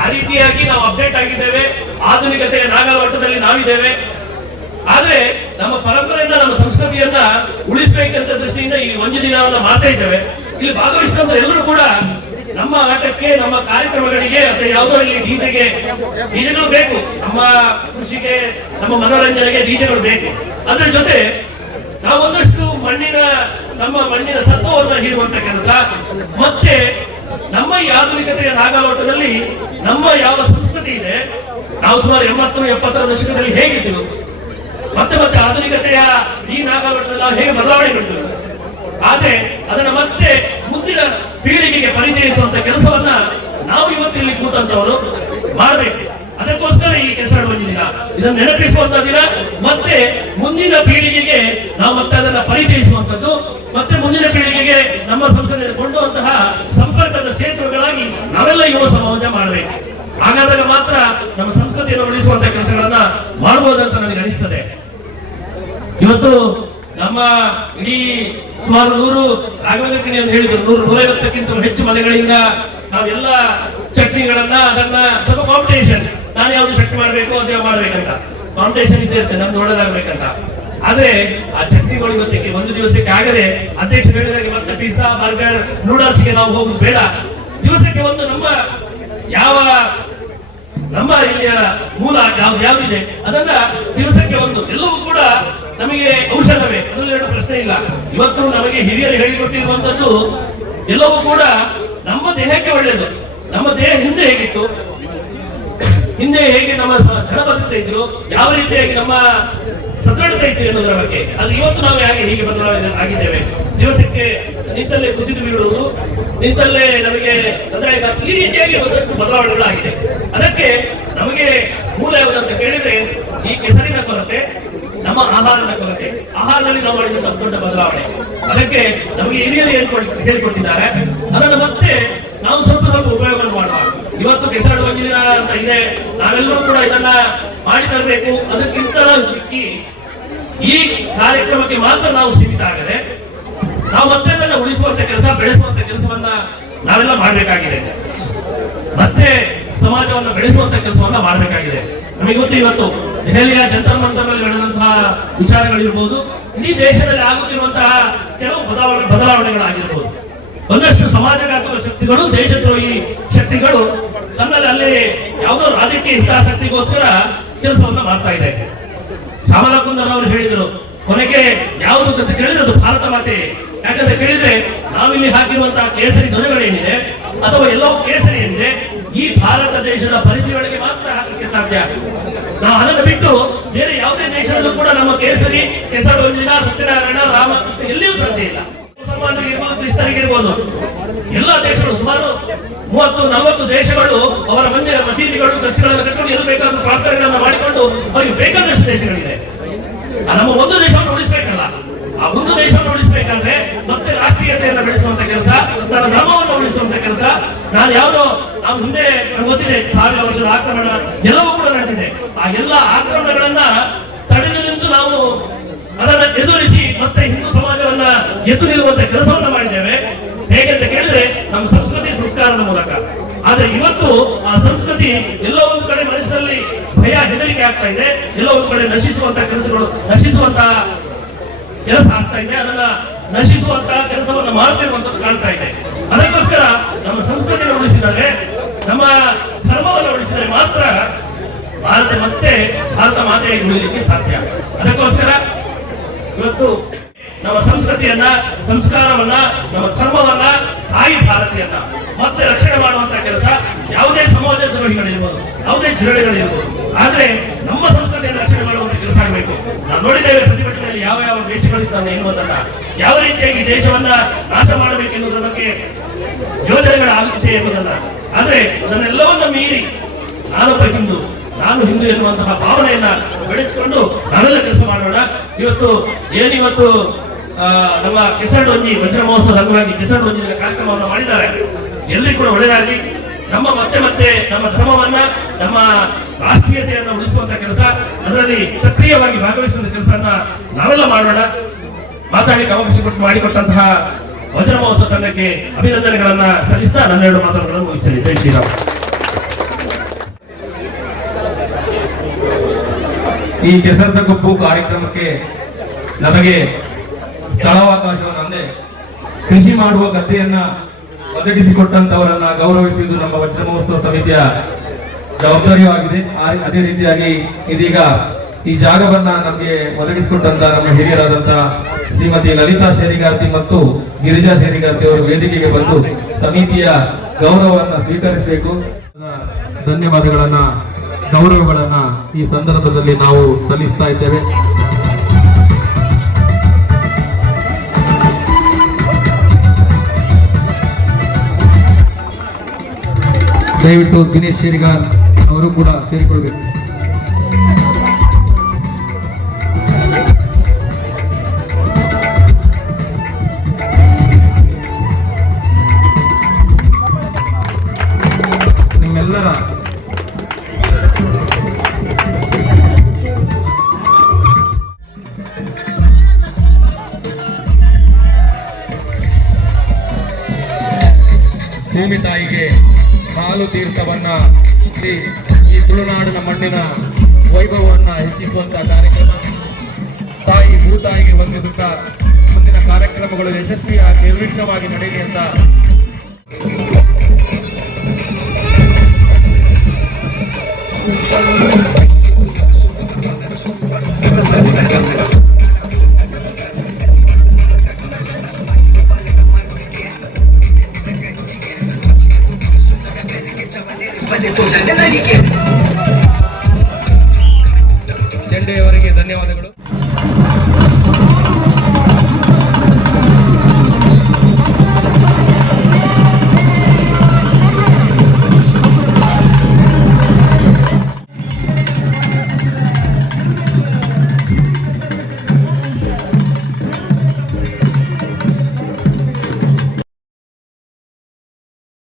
ಆ ರೀತಿಯಾಗಿ ನಾವು ಅಪ್ಡೇಟ್ ಆಗಿದ್ದೇವೆ, ಆಧುನಿಕತೆಯ ನಾಗಾಲೋಟದಲ್ಲಿ ನಾವಿದ್ದೇವೆ. ಆದ್ರೆ ನಮ್ಮ ಪರಂಪರೆಯನ್ನ, ನಮ್ಮ ಸಂಸ್ಕೃತಿಯನ್ನ ಉಳಿಸಬೇಕಂತ ದೃಷ್ಟಿಯಿಂದ ಈ ಒಂದು ದಿನವನ್ನ ಮಾಡ್ತಾ ಇದ್ದೇವೆ. ಇಲ್ಲಿ ಭಾಗವಹಿಸಿದ ಎಲ್ಲರೂ ಕೂಡ ನಮ್ಮ ಆಟಕ್ಕೆ, ನಮ್ಮ ಕಾರ್ಯಕ್ರಮಗಳಿಗೆ ಅಥವಾ ಯಾವುದೋ ಇಲ್ಲಿ ಡಿಜೆಗಳು ಬೇಕು. ನಮ್ಮ ಕೃಷಿಗೆ, ನಮ್ಮ ಮನೋರಂಜನೆಗೆ ಡಿಜೆಗಳು ಬೇಕು. ಅದರ ಜೊತೆ ನಾವು ಒಂದಷ್ಟು ನಮ್ಮ ಮಣ್ಣಿನ ಸತ್ವವನ್ನು ಹೀರುವಂತ ಕೆಲಸ, ಮತ್ತೆ ನಮ್ಮ ಈ ಆಧುನಿಕತೆಯ ನಾಗಾಲೋಟದಲ್ಲಿ ನಮ್ಮ ಯಾವ ಸಂಸ್ಕೃತಿ ಇದೆ, ನಾವು ಸುಮಾರು 80-70ರ ದಶಕದಲ್ಲಿ ಹೇಗಿದ್ದೀವಿ, ಮತ್ತೆ ಆಧುನಿಕತೆಯ ಈ ನಾಗಾಲೋಟದಲ್ಲಿ ನಾವು ಹೇಗೆ ಬದಲಾವಣೆ ಮಾಡಿದ್ದೇವೆ. ಆದ್ರೆ ಅದನ್ನ ಮತ್ತೆ ಮುಂದಿನ ಪೀಳಿಗೆಗೆ ಪರಿಚಯಿಸುವಂತ ಕೆಲಸವನ್ನ ನಾವು ಇವತ್ತು ಇಲ್ಲಿ ಕೂತಂತವರು ಮಾಡಬೇಕು. ಅದಕ್ಕೋಸ್ಕರ ಈ ಕೆಸರಡು ದಿನ, ಇದನ್ನು ನೆನಪಿಸುವಂತ ದಿನ, ಮತ್ತೆ ಮುಂದಿನ ಪೀಳಿಗೆಗೆ ನಾವು ಮತ್ತೆ ಅದನ್ನ ಪರಿಚಯಿಸುವಂತದ್ದು, ಮತ್ತೆ ಮುಂದಿನ ಪೀಳಿಗೆಗೆ ನಮ್ಮ ಸಂಸ್ಕೃತಿಯನ್ನು ಕೊಂಡುವಂತಹ ಸಂಪರ್ಕದ ಸೇತುವೆಗಳಾಗಿ ನಾವೆಲ್ಲ ಯುವ ಸಮಾಜ ಮಾಡಬೇಕು. ಹಾಗಾದಾಗ ಮಾತ್ರ ನಮ್ಮ ಸಂಸ್ಕೃತಿಯನ್ನು ಉಳಿಸುವಂತ ಕೆಲಸಗಳನ್ನ ಮಾಡಬಹುದಂತ ನನಗೆ ಅನಿಸ್ತದೆ. ಇವತ್ತು ನಮ್ಮ ಇಡೀ ಸುಮಾರು 100 ರಾಘವೇಂದ್ರ ಕಿಣಿ ಅಂತ ಹೇಳಿದ್ರು, 150ಕ್ಕಿಂತ ಹೆಚ್ಚು ಮನೆಗಳಿಂದ ನಾವೆಲ್ಲ ಚಟ್ನಿಗಳನ್ನ ಅದನ್ನ ಸ್ವಲ್ಪ ಕಾಂಪಿಟೇಷನ್, ನಾನು ಯಾವ್ದು ಚಟ್ನಿ ಮಾಡ್ಬೇಕು ಅದೇ ಮಾಡ್ಬೇಕಂತ ಕಾಂಪಿಟೇಷನ್ ಇರುತ್ತೆ, ನಮ್ದು ಒಳ್ಳೆದಾಗ್ಬೇಕಂತ. ಆದ್ರೆ ಆ ಚಟ್ನಿಗಳು ಇವತ್ತಿಗೆ ಒಂದು ದಿವಸಕ್ಕೆ ಆಗದೆ ಅಧ್ಯಕ್ಷ ಹೇಳಿದಾಗೆ ಮತ್ತೆ ಪಿಜ್ಜಾ, ಬರ್ಗರ್, ನೂಡಲ್ಸ್ಗೆ ನಾವು ಹೋಗುದು ಬೇಡ. ದಿವಸಕ್ಕೆ ಒಂದು ನಮ್ಮ ಇಲ್ಲಿಯ ಮೂಲ ಯಾವ್ದಿದೆ ಅದನ್ನ ದಿವಸಕ್ಕೆ ಒಂದು, ಎಲ್ಲವೂ ಕೂಡ ನಮಗೆ ಔಷಧವೇ, ಅದರಲ್ಲಿ ಎರಡು ಪ್ರಶ್ನೆ ಇಲ್ಲ. ಇವತ್ತು ನಮಗೆ ಹಿರಿಯರು ಹೇಳಿಕೊಟ್ಟಿರುವಂತದ್ದು ಎಲ್ಲವೂ ಕೂಡ ನಮ್ಮ ದೇಹಕ್ಕೆ ಒಳ್ಳೆಯದು. ನಮ್ಮ ದೇಹ ಹಿಂದೆ ಹೇಗಿತ್ತು, ಹಿಂದೆ ಹೇಗೆ ನಮ್ಮ ಜನಬದ್ಧತೆ ಇದ್ರು, ಯಾವ ರೀತಿಯಾಗಿ ನಮ್ಮ ಸದೃಢತೆ ಇತ್ತು ಎನ್ನುವುದರ ಬಗ್ಗೆ. ಅದು ಇವತ್ತು ನಾವು ಹೀಗೆ ಬದಲಾವಣೆ ಆಗಿದ್ದೇವೆ. ದಿವಸಕ್ಕೆ ನಿಂತಲ್ಲೇ ಕುಸಿದು ಬೀಳುವುದು, ನಿಂತಲ್ಲೇ ನಮಗೆ ತೊಂದರೆ, ಈ ರೀತಿಯಾಗಿ ಒಂದಷ್ಟು ಬದಲಾವಣೆಗಳಾಗಿದೆ. ಅದಕ್ಕೆ ನಮಗೆ ಮೂಲ ಯಾವುದಂತ ಕೇಳಿದ್ರೆ ಈ ಕೆಸರಿನ ಕೊರತೆ, ನಮ್ಮ ಆಹಾರದ ಕೊರತೆ. ಆಹಾರದಲ್ಲಿ ನಾವು ಮಾಡಿದ ದೊಡ್ಡ ಬದಲಾವಣೆ. ಅದಕ್ಕೆ ನಮಗೆ ಹಿರಿಯರು ಹೇಳಿಕೊಟ್ಟಿದ್ದಾರೆ. ಅದನ್ನು ಮತ್ತೆ ನಾವು ಸ್ವಲ್ಪ ಉಪಯೋಗ ಮಾಡಬಾರ್ದು. ಇವತ್ತು ಕೆಸರು ದಿನ ಅಂತ ಇದೆ, ನಾವೆಲ್ಲರೂ ಕೂಡ ಇದನ್ನ ಮಾಡಿ ತರಬೇಕು. ಅದಕ್ಕಿಂತಲೂ ಸಿಕ್ಕಿ ಈ ಕಾರ್ಯಕ್ರಮಕ್ಕೆ ಮಾತ್ರ ನಾವು ಸೀಮಿತ ಆಗದೆ ನಾವು ಮತ್ತೆ ಅದನ್ನ ಉಳಿಸುವಂತ ಕೆಲಸ, ಬೆಳೆಸುವಂತ ಕೆಲಸವನ್ನ ನಾವೆಲ್ಲ ಮಾಡಬೇಕಾಗಿದೆ. ಮತ್ತೆ ಸಮಾಜವನ್ನು ಬೆಳೆಸುವಂತ ಕೆಲಸವನ್ನ ಮಾಡಬೇಕಾಗಿದೆ. ನಮಗೆ ಗೊತ್ತು, ಇವತ್ತು ದೆಹಲಿಯ ಜಂತರ್ ಮಂತರ್ನಲ್ಲಿ ನಡೆದಂತಹ ವಿಚಾರಗಳಿರ್ಬೋದು, ಇಡೀ ದೇಶದಲ್ಲಿ ಆಗುತ್ತಿರುವಂತಹ ಕೆಲವು ಬದಲಾವಣೆಗಳಾಗಿರ್ಬೋದು. ಒಂದಷ್ಟು ಸಮಾಜಘಾತಕ ಶಕ್ತಿಗಳು, ದೇಶದ್ರೋಹಿ ಶಕ್ತಿಗಳು ತನ್ನಲ್ಲಿ ಅಲ್ಲಿ ಯಾವುದೋ ರಾಜಕೀಯ ಹಿತಾಸಕ್ತಿಗೋಸ್ಕರ ಕೆಲಸವನ್ನ ಮಾಡ್ತಾ ಇದೆ. ಶ್ಯಾಮಲಾ ಕುಂದರ್ ಅವರು ಹೇಳಿದರು, ಕೊನೆಗೆ ಯಾವುದು ಅಂತ ಕೇಳಿದ್ರೆ ಅದು ಭಾರತ ಮಾತೆ. ಯಾಕಂತ ಕೇಳಿದ್ರೆ ನಾವಿಲ್ಲಿ ಹಾಕಿರುವಂತಹ ಕೇಸರಿ ಧ್ವಜಗಳೇನಿದೆ ಅಥವಾ ಎಲ್ಲವೂ ಕೇಸರಿ ಏನಿದೆ ಈ ಭಾರತ ದೇಶದ ಪರಿಧಿಯೊಳಗೆ ಮಾತ್ರ ಹಾಕಲಿಕ್ಕೆ ಸಾಧ್ಯ. ನಾವು ಅದನ್ನು ಬಿಟ್ಟು ಬೇರೆ ಯಾವುದೇ ದೇಶದಲ್ಲೂ ಕೂಡ ನಮ್ಮ ಕೇಸರಿ, ಕೆಸರೊಂದಿನ, ಸತ್ಯನಾರಾಯಣ, ರಾಮ ಎಲ್ಲಿಯೂ ಸಾಧ್ಯ ಇಲ್ಲ. ಮುಸಲ್ಮಾನರಿಗೆ ಇರ್ಬೋದು, ಕ್ರಿಸ್ತರಿಗೆ ಇರ್ಬೋದು, ಎಲ್ಲಾ ದೇಶಗಳು ಸುಮಾರು 30-40 ದೇಶಗಳು ಅವರ ಮಂದಿರ, ಮಸೀದಿಗಳು, ಚರ್ಚ್ಗಳನ್ನು ಕಟ್ಟಿಕೊಂಡು ಎಲ್ಲಿ ಬೇಕಾದ್ರೂ ಪ್ರಾರ್ಥನೆಗಳನ್ನು ಮಾಡಿಕೊಂಡು ಅವರಿಗೆ ಬೇಕಾದಷ್ಟು ದೇಶಗಳಿದೆ. ನಮ್ಮ ಒಂದು ದೇಶವನ್ನು ಉಳಿಸಬೇಕಲ್ಲ, ಆ ಒಂದು ದೇಶವನ್ನು ಉಳಿಸಬೇಕಾದ್ರೆ ಮತ್ತೆ ರಾಷ್ಟ್ರೀಯತೆಯನ್ನು ಬೆಳೆಸುವಂತ ಕೆಲಸ, ನನ್ನ ಧರ್ಮವನ್ನು ಉಳಿಸುವಂತ ಕೆಲಸ. ನಾವು ಮುಂದೆ ಗೊತ್ತಿದೆ 1000 ವರ್ಷದ ಆಕ್ರಮಣ ಎಲ್ಲವೂ ಕೂಡ ನಡೆದಿದೆ. ಆ ಎಲ್ಲ ಆಕ್ರಮಣಗಳನ್ನ ತಡೆದು ನಿಂತು ನಾವು ಅದನ್ನ ಎದುರಿಸಿ ಮತ್ತೆ ಹಿಂದೂ ಸಮಾಜವನ್ನ ಎದ್ದು ನಿಲ್ಲುವಂತ ಕೆಲಸವನ್ನ ಮಾಡಿದ್ದೇವೆ. ಹೇಗೆಂತ ಕೇಳಿದ್ರೆ ನಮ್ಮ ಸಂಸ್ಕೃತಿ ಸಂಸ್ಕಾರದ ಮೂಲಕ. ಆದ್ರೆ ಇವತ್ತು ಆ ಸಂಸ್ಕೃತಿ ಎಲ್ಲೋ ಒಂದು ಕಡೆ ಮನಸ್ಸಿನಲ್ಲಿ ಭಯ, ಹೆದರಿಕೆ ಆಗ್ತಾ ಇದೆ. ಎಲ್ಲೋ ಒಂದು ಕಡೆ ನಶಿಸುವಂತ ಕೆಲಸ ಆಗ್ತಾ ಇದೆ. ಅದನ್ನ ನಶಿಸುವಂತ ಕೆಲಸವನ್ನ ಮಾಡ್ತಿರುವಂತದ್ದು ಕಾಣ್ತಾ ಇದೆ. ಅದಕ್ಕೋಸ್ಕರ ನಮ್ಮ ಸಂಸ್ಕೃತಿಯನ್ನು ಉಳಿಸಿದರೆ, ನಮ್ಮ ಧರ್ಮವನ್ನು ಉಳಿಸಿದರೆ ಮಾತ್ರ ಭಾರತ ಮಾತೆಯಾಗಿ ಉಳಿಯಲಿಕ್ಕೆ ಸಾಧ್ಯ. ಅದಕ್ಕೋಸ್ಕರ ಇವತ್ತು ನಮ್ಮ ಸಂಸ್ಕೃತಿಯನ್ನ, ಸಂಸ್ಕಾರವನ್ನ, ನಮ್ಮ ಧರ್ಮವನ್ನ, ತಾಯಿ ಭಾರತೀಯನ್ನ ಮತ್ತೆ ರಕ್ಷಣೆ ಮಾಡುವಂತ ಕೆಲಸ ಯಾವುದೇ ಸಮಾಜ ದ್ರೋಹಿಗಳಿರ್ಬೋದು, ಯಾವುದೇ ಜಿರಳೆಗಳಿರ್ಬೋದು, ಆದ್ರೆ ನಮ್ಮ ಸಂಸ್ಕೃತಿಯನ್ನು ರಕ್ಷಣೆ ಮಾಡುವಂತ ಕೆಲಸ ಆಗಬೇಕು. ನಾವು ನೋಡಿದ್ದೇವೆ ಪ್ರತಿಭಟನೆಯಲ್ಲಿ ಯಾವ ಯಾವ ದೇಶಗಳಿದ್ದಾವೆ ಎನ್ನುವುದನ್ನ, ಯಾವ ರೀತಿಯಾಗಿ ದೇಶವನ್ನ ನಾಶ ಮಾಡಬೇಕೆನ್ನುವುದರ ಬಗ್ಗೆ ಯೋಜನೆಗಳಾಗುತ್ತೆ ಎನ್ನುವುದನ್ನ. ಆದ್ರೆ ಅದನ್ನೆಲ್ಲವನ್ನ ಮೀರಿ ನಾನು ಹಿಂದೂ ಎನ್ನುವಂತಹ ಭಾವನೆಯನ್ನ ಬೆಳೆಸಿಕೊಂಡು ನಾವೆಲ್ಲ ಕೆಲಸ ಮಾಡೋಣ. ಇವತ್ತು ನಮ್ಮ ಕೆಸರಡೊಂಜಿ ವಜ್ರ ಮಹೋತ್ಸವದ ಅಂಗವಾಗಿ ಕೆಸರಡೊಂಜಿ ಕಾರ್ಯಕ್ರಮವನ್ನು ಮಾಡಿದ್ದಾರೆ. ಎಲ್ಲಿ ಕೂಡ ಒಳ್ಳೆಯದಾಗಿ ಮತ್ತೆ ನಮ್ಮ ಧರ್ಮವನ್ನ, ನಮ್ಮ ರಾಷ್ಟ್ರೀಯತೆಯನ್ನು ಉಳಿಸುವಂತಹ ಕೆಲಸ, ಅದರಲ್ಲಿ ಸಕ್ರಿಯವಾಗಿ ಭಾಗವಹಿಸುವಂತ ಕೆಲಸವನ್ನ ನಾವೆಲ್ಲ ಮಾಡೋಣ. ಮಾತಾಡಲಿಕ್ಕೆ ಅವಕಾಶ ಮಾಡಿಕೊಟ್ಟಂತಹ ವಜ್ರ ಮಹೋತ್ಸವ ತಂಡಕ್ಕೆ ಅಭಿನಂದನೆಗಳನ್ನ ಸಲ್ಲಿಸ್ತಾ ನನ್ನ 2 ಮಾತುಗಳನ್ನು ಮುಗಿಸ್ತೇನೆ. ಜೈ ಶ್ರೀರಾಮ್. ಈ ಕೆಸರದ ಗುಂಪು ಕಾರ್ಯಕ್ರಮಕ್ಕೆ ನಮಗೆ ಸ್ಥಳಾವಕಾಶವನ್ನು, ಅಂದ್ರೆ ಕೃಷಿ ಮಾಡುವ ಗದ್ದೆಯನ್ನ ಒದಗಿಸಿಕೊಟ್ಟಂತವರನ್ನ ಗೌರವಿಸುವುದು ನಮ್ಮ ವಜ್ರ ಮಹೋತ್ಸವ ಸಮಿತಿಯ ಜವಾಬ್ದಾರಿಯಾಗಿದೆ. ಅದೇ ರೀತಿಯಾಗಿ ಇದೀಗ ಈ ಜಾಗವನ್ನ ನಮಗೆ ಒದಗಿಸಿಕೊಟ್ಟಂತ ನಮ್ಮ ಹಿರಿಯರಾದಂತ ಶ್ರೀಮತಿ ಲಲಿತಾ ಶೇರಿಗಾರ್ತಿ ಮತ್ತು ಗಿರಿಜಾ ಶೇರಿಗಾರ್ತಿ ಅವರು ವೇದಿಕೆಗೆ ಬಂದು ಸಮಿತಿಯ ಗೌರವವನ್ನು ಸ್ವೀಕರಿಸಬೇಕು. ಧನ್ಯವಾದಗಳನ್ನ, ಗೌರವಗಳನ್ನ ಈ ಸಂದರ್ಭದಲ್ಲಿ ನಾವು ಸಲ್ಲಿಸ್ತಾ ಇದ್ದೇವೆ. ದಯವಿಟ್ಟು ದಿನೇಶ್ ಶೇರಿಗಾರ್ ಅವರು ಕೂಡ ಸೇರಿಕೊಳ್ಬೇಕು. ನಿಮ್ಮೆಲ್ಲರ ಭೂಮಿ ತಾಯಿಗೆ ಹಾಲು ತೀರ್ಥವನ್ನ ಈ ತುಳುನಾಡಿನ ಮಣ್ಣಿನ ವೈಭವವನ್ನ ಹೆಚ್ಚಿಸುವಂತಹ ಕಾರ್ಯಕ್ರಮ. ತಾಯಿ ಭೂತಾಯಿಗೆ ವಂದಿಸುತ್ತಾ ಮುಂದಿನ ಕಾರ್ಯಕ್ರಮಗಳು ಯಶಸ್ವಿಯಾಗಿ ನಿರ್ವಿಘ್ನವಾಗಿ ನಡೆಯಲಿ ಅಂತ Vale, tú ya te la dije. ಇಲ್ಲಿಯವರೆಗೆ ಧನ್ಯವಾದಗಳು.